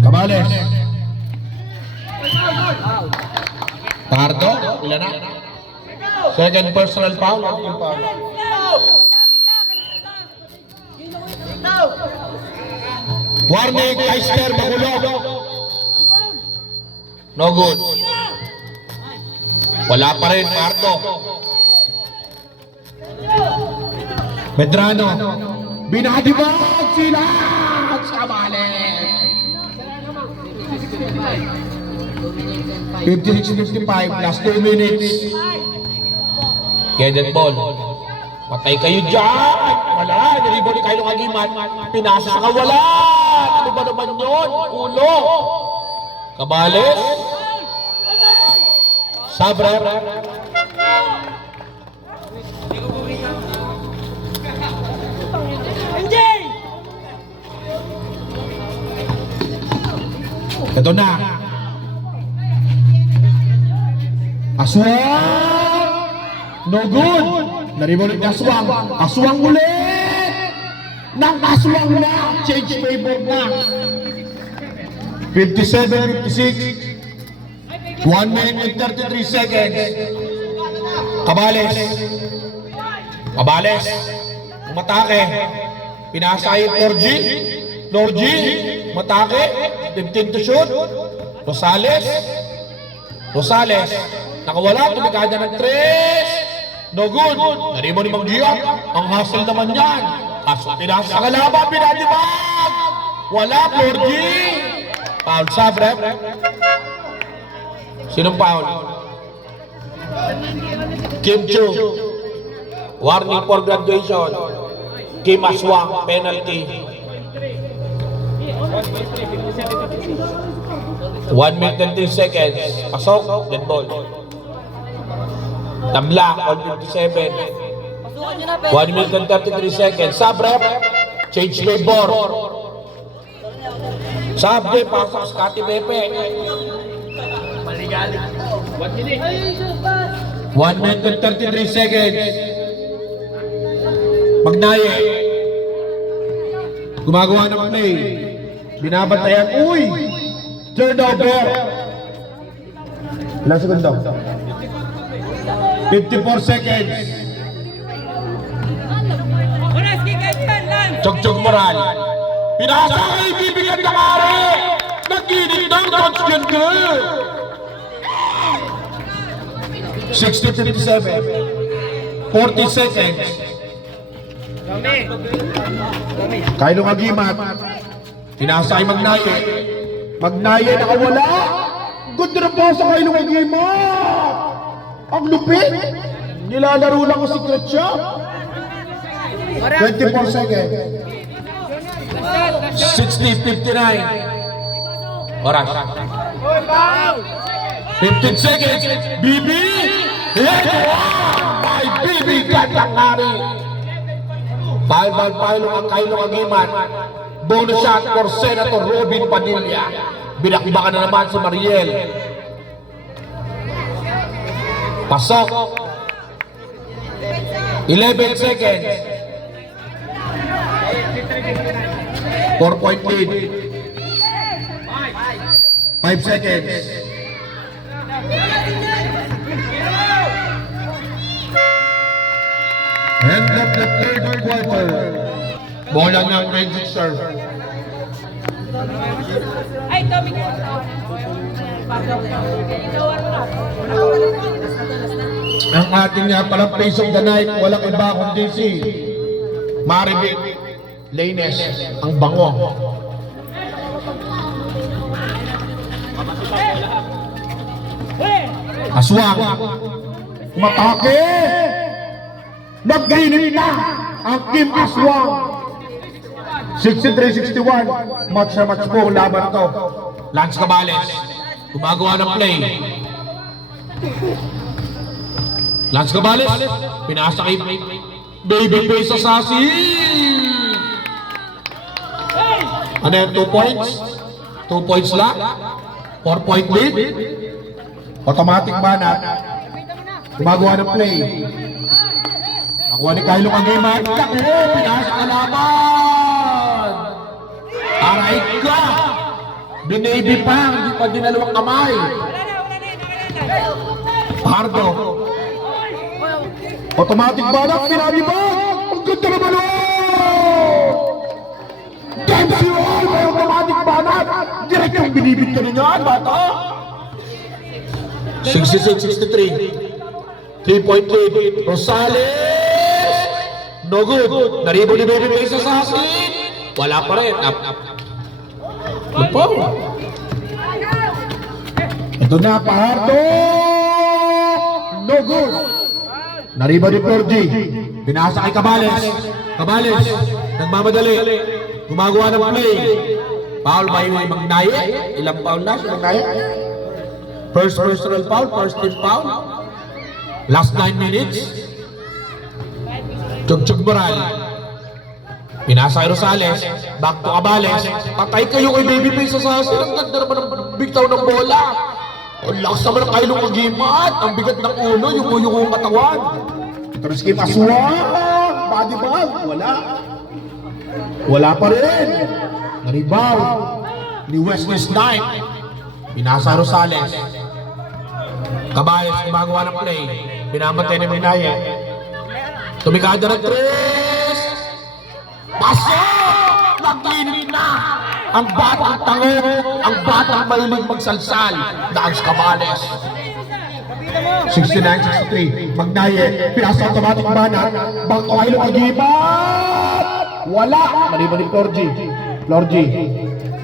Cabales. Pardo. Ilan na? Second personal foul. Warning, Kaister, Magulog. No good. Wala pa rin, Pardo. Medrano. Binadibag sila! Cabales. 56-55, last 2 minutes. Get ball. Patay kayo dyan! Wala! Nilibon ni Kylo Agimat. Pinasa sa kawalan! Ano ba naman yun? Ulo! Cabales. Sabra. Ito na. Aswang! No good! Naribon ni Aswang. Aswang ulit! Nang Aswang na! Change favor na. 57-56. 1 minute and 33 seconds. Cabales. Cabales. Umatake. Pinasa yung Lorgy. Lorgy. Umatake. 15 to shoot. Rosales. Rosales. Nakawala. Tumikada ng 3. No good. Narimo ni Mang Gio. Ang hustle naman yan. Kaso pinasa sa kalaban. Pinadibag. Wala. Lorgy. Foul sub, ref. Sinong foul? Kim Chu. Warning for graduation. Kim Aswang. Penalty. 1 minute and 10 seconds. Pasok. Dead ball. Tabla. On 57. 1 minute and 33 seconds. Sub, ref. Change labor. Sabi, pasok sa Kati Pepe. 1 minute and 33 seconds. Magnaye. Gumagawa ng play. Binabantayan. Uy! Turnover. Ilang segundo? 54 seconds. Chog-chog moral. Pinasa kay bibigyan ka pare! Nagkinig ng touch yun ka! 60-57. 40 seconds. Kylo Agimat. Pinasa kay Magnaye. Magnaye nakawala! Good na po sa Kylo Agimat! Ang lupit! Nilalaro lang ko si Kretsa. 24 seconds. 60-59. Oras. 15 seconds. Bibi! By Bibi Katangari. Pile ang Kylo Agimat. Bonus shot for Senator Robin Padilla. Binakbakan na naman si Mariel. Pasok. 11 seconds. 4-point lead. 5 seconds. End of the third quarter. Bola ng register. Ay, Tommy ka. Ang ating nga palang face of the night, walang iba kundi si Maribel Laines, ang bango. Aswang. Matake. Nag-greenip na ang Team Aswang. 63-61. Match na match po ang laban to. Lance Cabales, gumagawa ng play. Lance Cabales, pinasa kay Babyface Assassin. Ano yan, 2 points? 2 points lang? 4-point lead? Automatic banat. Gumagawa ng play. Nakuha ni Kylo Agimat. Naku, pinasa ka laban. Aray ka! Binaby pa, hindi pa dinalawang kamay. Pardo. Automatic banat. Pinabi ba? Ang ganda naman o! Dempsey Roll! May automatic banat. Direct yung binibit ka na niyan, bata. 66-63. 3-point lead. Rosales! No good. Naribo ni Babyface Assassin. Wala pa rin. Lupo. Ito na, Pardo! No good! Nariba ni Florgy. Pinasa kay Cabales. Cabales, nagmamadali. Gumagawa ng play. Foul by Magnaye. Ilang foul na si Magnaye? First personal foul, first team foul. Last 9 minutes. Chugchug Moral. Pinasa kay Rosales. Back to Cabales. Patay kayo kay Babyface Assassin. Ang ganda naman ng bigtaw ng bola. Ang lakas naman ng Kylo Agimat. Ang bigat ng ulo, yung yung katawan. Ito na si Kim Aswang. Body bag. Wala. Wala pa rin. Naribaw ni Wesley Snipe. Pinasa Rosales. Cabales, gumagawa ng play. Pinamantay ni Minaye. Tumikada ng 3. Pasok! Naglinig na! Ang batang tango, ang batang mahilig magsalsal. Daang Cabales. 69-63. Magnaye. Pinasa automatic banat. Back to Kylo Agimat. Wala. Nariba ni Florgy. Florgy.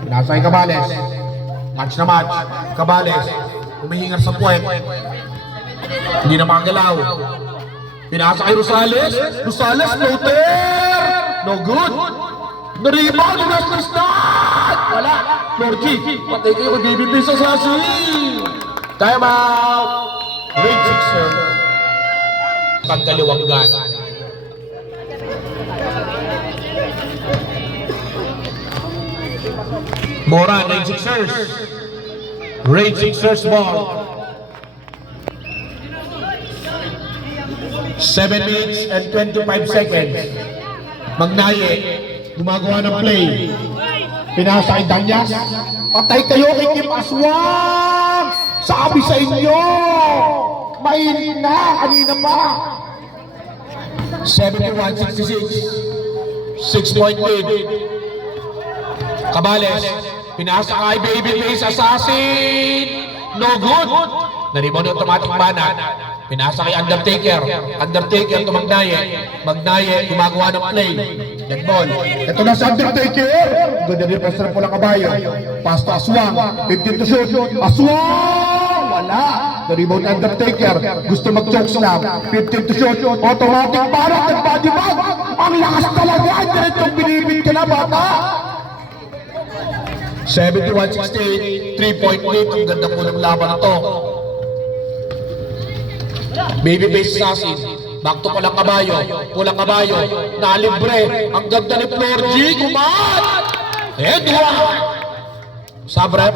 Pinasa kay Cabales. Match na match. Cabales, humihingar sa puwet. Hindi na makagalaw. Pinasa kay Rosales. Rosales, floater! No good. Nariba ni Wesley Snipe! Wala. Florgy, patay kayo kay Babyface Assassin. Time out. Grade 6, sir. Pagkaliwanggan. Mora, Grade 6ers. Grade 6ers ball. 7 minutes and 25 seconds. Magnaye. Gumagawa ng play. Pinasa kay Danyas. Patay kayo kay Kim Aswang! Sabi sa inyo! Mainit na! Kanina pa! 71-66. 6-point lead. Cabales, pinasa kay Babyface Assassin. No good. Naribon yung automatic banat. Pinasa kay Undertaker. Undertaker to Magnaye. Magnaye, gumagawa ng play. Dead ball. Ito na sa Undertaker! Ganda rin pa sa pulang kabayo. Pass to Aswang. 15 to shoot. Aswang! Wala! Na-rebound ni Undertaker. Gusto mag-choke slam. 15 to shoot. Automatic parang at body bag. Ang lakas talaga. Diretong binibig ka na bata. 71-68. 3-point lead. Ang ganda po ng laban na to. Babyface Assassin. Back to Pulang Kabayo. Pulang Kabayo. Nalibre. Ang ganda ni Florgy. Kumat! Edward! Sabrep.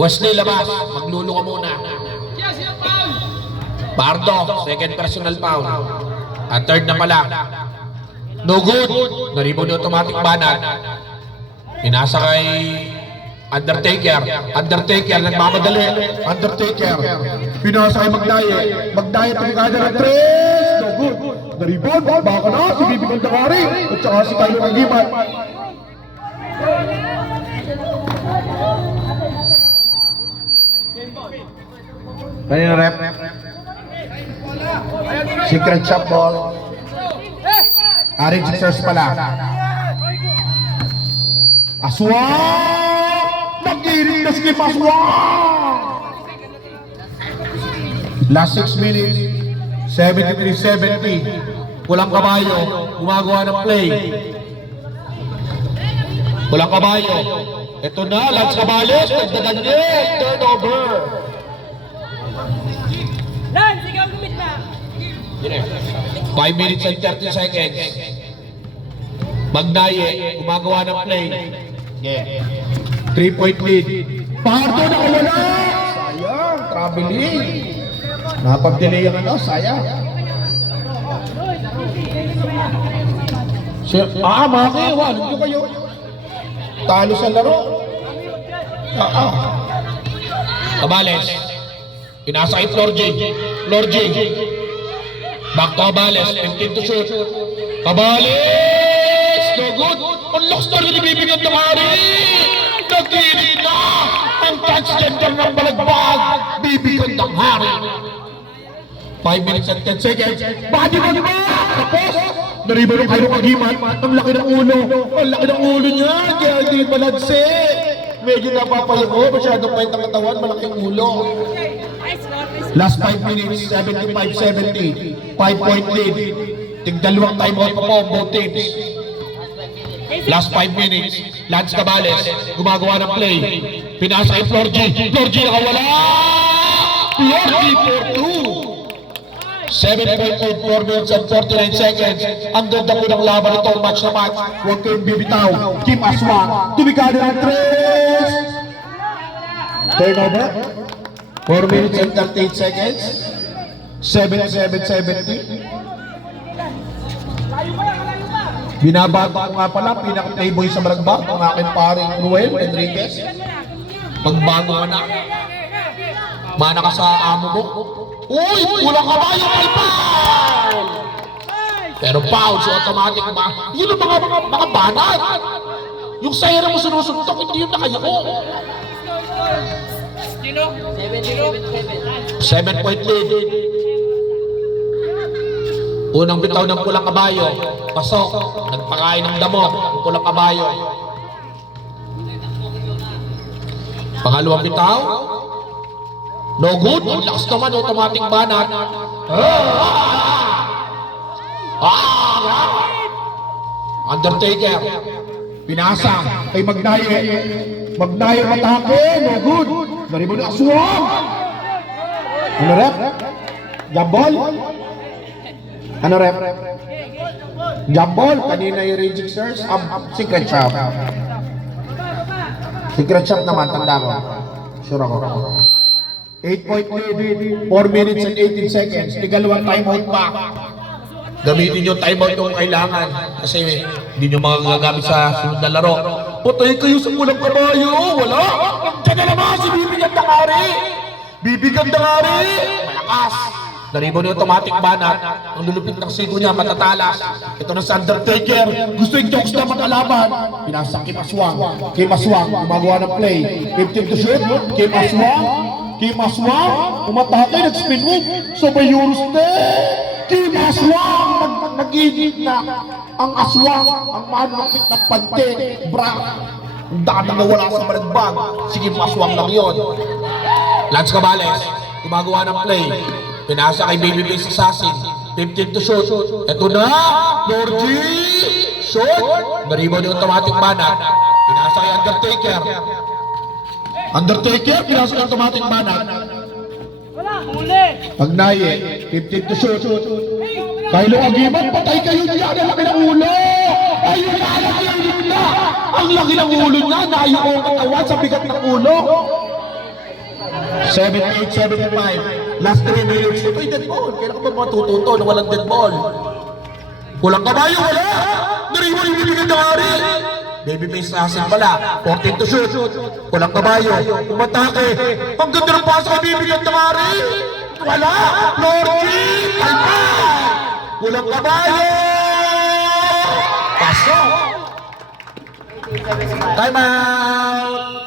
Wesley labas. Maglulo ka muna. Pardo. Second personal foul. At third na pala. No good. Naribon yung automatic banat. Pinasa kay Undertaker. Undertaker nagmamadali. Undertaker. Pinasa kay Magnaye. Magnaye tumikada ng 3. No good. Na-rebound. Baka na si Bibi Kandakari. At saka si Kylo Agimat. Kanina rep. Secret shot ball. Arin Sixers pala. Aswang! Nag-iring na si Kim Aswang! Last 6 minutes. 73-70. Pulang kabayo, gumagawa ng play. Pulang kabayo. Ito na, Lance Cabales, nagdagan niya, turnover. Lan, sigaw gumit na. 5 minutes and 30 seconds. Magnaye, gumagawa ng play. 3-point lead. Pardo na wala! Sayang, traveling. Napag-delay ang ano, sayang. Maki, wala nyo kayo. Talo sa laro. Cabales. Pinasa kay Flor J. Flor J. Back to Cabales. 15 to shoot. Cabales! No good. Ang lakas na rin ibibigyan ng hari. Nagkiri na. Ang transgender ng balagbag. Bibigyan ng hari. 5 minutes and 10 seconds. Body ba? Tapos, nariba ng kayo kagiman. Ang laki ng ulo. Ang laki ng ulo niya. Kaya hindi malanse. Medyo napapayo ko. Masyadong pahit ang katawan. Malaking ulo. Last 5 minutes. 75-70. 5-point lead. Tigdalawang timeout pa po both teams. Last 5 minutes. Lance Cabales. Gumagawa ng play. Pinasa kay Flor G. Flor G nakawala. Flor G for 2. 7.8, 4 minutes and 49 seconds. Ang ganda po ng laban ito, match na match. Huwag kayong bibitaw. Kim Aswang. Tumikado ng 3. Turnover. 4 minutes and 38 seconds. 7-7-70. Binabago ko nga pala, pinaka-playboy sa Balagbag, ang aking paring Ruel Enriquez. Magbago ka na. Mana ka sa amo mo. Uy! Kulang kabayo kay Paul! Pero Paul, si automatic ba? Yun ang mga banat. Yung sayra mo sinusuntok, hindi yung nakayako. 7-point lead. Unang bitaw ng pulang kabayo. Pasok. Nagpakain ng damo. Ang pulang kabayo. Pangalawang bitaw. No good. Ang lakas naman. Automatic banat. Undertaker. Pinasa kay Magnaye. Magnaye matake. No good. Naribo na Aswang. Ano rep? Jambol? Ano rep? Jambol. Kanina yung registers. Secret shop. Secret shop naman. Tanda ko. Sure ako. 8-point lead. 4 minutes and 18 seconds. Tigalawang timeout pa. Gamitin yung timeout kung kailangan. Kasi hindi nyo magagamit sa sunod na laro. Patay kayo sa pulang kabayo. Wala. Diyan na naman si Bibigyan Dangari. Bibigyan Dangari. Malakas. Naribo ni automatic banat. Ang lulupit ng sigo niya matatalas. Ito na sa Undertaker. Gusto yung jokes na magkalaban. Pinasa Kim Aswang. Kim Aswang. Gumagawa ng play. 15 to shoot. Kim Aswang. Kim Aswang. Umatake. Nag-spin move. Sabay Eurostep. Kim Aswang. Nag-init na. Ang Aswang. Ang manupit ng pante. Bra. Ang daming nawala sa Balagbag. Si Kim Aswang lang yun. Lance Cabales. Gumagawa ng play. Pinasa kay Babyface Assassin. 15 to shoot. Ito na. Lordy. Shoot. Naribo ni automatic banat. Pinasa kay Undertaker. Undertaker. Pinasa kay automatic banat. Wala, huli. Magnaye. 15 to shoot. Kylo Agiman. Patay kayo niya. Ang laki ng ulo. Ayun na. Ang laki ng ulo niya. Ang laki ng ulo niya. Nayo ang katawan sa bigat ng ulo. 78-75. Last 3 minutes. Ito'y dead ball. Kailan ka ba matututo na walang dead ball? Pulang kabayo, wala! Naribo yung bibigyan ng hari! Babyface Assassin pala. 14 to shoot. Pulang kabayo. Umatake. Ang ganda ng pasa kay bibigyan ng hari! Wala! Lordy! Kalpan! Pulang kabayo! Paso! Time out!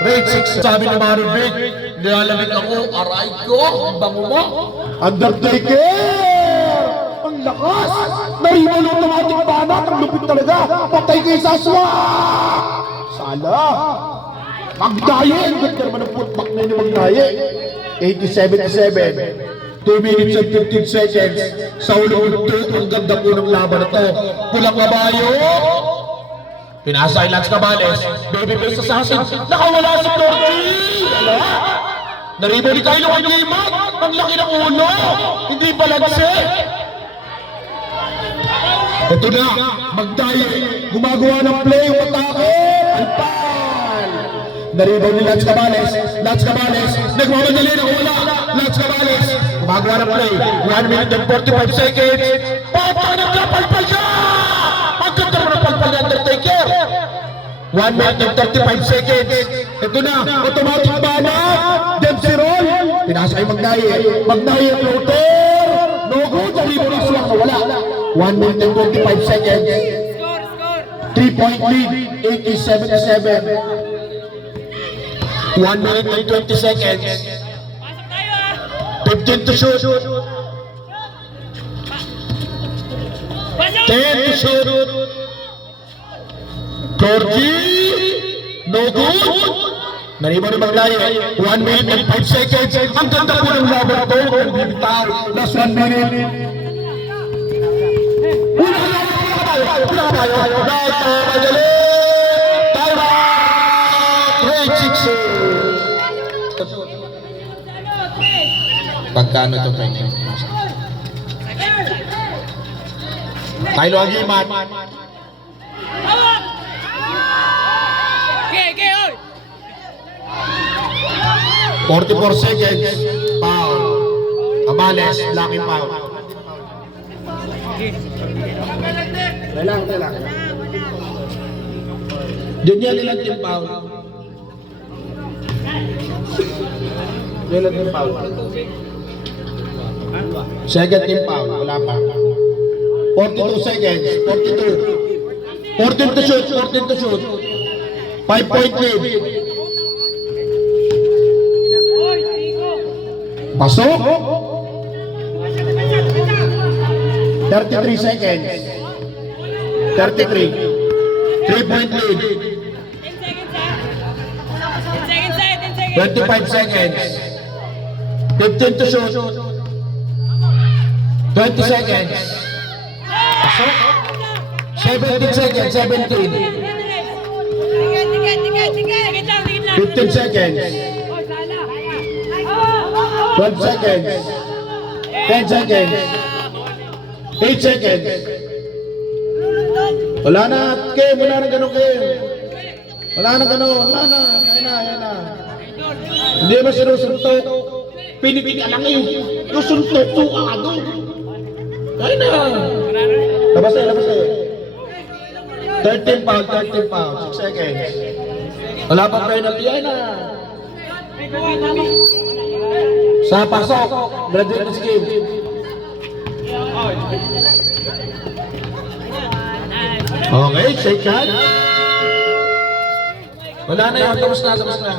Rate 6, sabi ni Mario Vic, nilalamig ako, aray ko, ang bango mo. Undertaker! Ang lakas! Naribo ng automatic banat. Ang lupit talaga. Patay kay Saswa! Sala! Magnaye! Ang ganda naman ng putback na yun ni Magnaye. 87-7. 2 minutes and 15 seconds. Sa ulong 2, ang ganda po ng laban na to. Pulang kabayo. Pinasa kay Lance Cabales. Babyface assassin. Nakawala si Torchi. Wala. Naribo ni Kylo ang limat. Ang laki ng ulo. Hindi balagse. Ito na, Magday. Gumagawa ng play. Atake. Alpal. Naribaw ni Lance Cabales. Lance Cabales. Nagmamadali na wala. Lance Cabales. Gumagawa ng play. 1 minute and 45 seconds. Papa, nagkapalpal siya! Ang ganda mo ng palpal ni Undertaker. 1 minute and 35 seconds. Ito na, automatic bana. Dempsey roll. Pinasa kay Magday. Magday ang floater. No good. Naribaw ni Aswang na wala. 1 minute and 25 seconds. Score, score. 3-point lead. 80-77. 1 minute and 20 seconds. Pasok tayo ah. 15 to shoot. Pasok! 10 to shoot. Torchi. No good. Naribo ni Magday. 1 minute and 5 seconds. Ang ganda po ng laban to. Bibitaw. Last 1 minute. Pagkano to kayo? Kylo Agimat. Hawak! Okay, okay, oy! 44 seconds. Foul. Cabales, lucky foul. Diyan yan nilang team foul. Yan ang team foul. Second team foul, wala pa. 42 seconds. 42. 14 to shoot, 14 to shoot. 5-point lead. Oy, Tico! Pasok. 33 seconds. 33. 3-point lead. 10 seconds ah. 10 seconds ah, 10 seconds. 25 seconds. 15 to shoot. 20 seconds. Pasok. 17 seconds, 17. Tiket, tiket, tiket, tiket. Tikit lang, tikit lang. 15 seconds. Oy, sala. 12 seconds. 10 seconds. 8 seconds. Wala na, Kim. Wala na ganun, Kim. Wala na ganun. Wala na. Yan na, yan na. Hindi mo sinusuntok. Pinipili lang eh. Yung suntok, sukado. Ay na. Labas na, labas na. 13 pound, 13 pound. 6 seconds. Wala pang penalty. Ay na. Sa pasok. Graduate na si Kim. Okay, shake hand. Wala na yun. Tapos na, tapos na.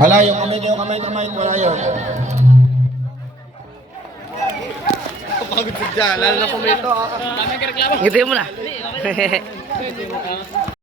Wala yung kamay, wala yun. Pagod sa dyan, lalo na kumito. Kami ka reklamo. Ngiti mo na.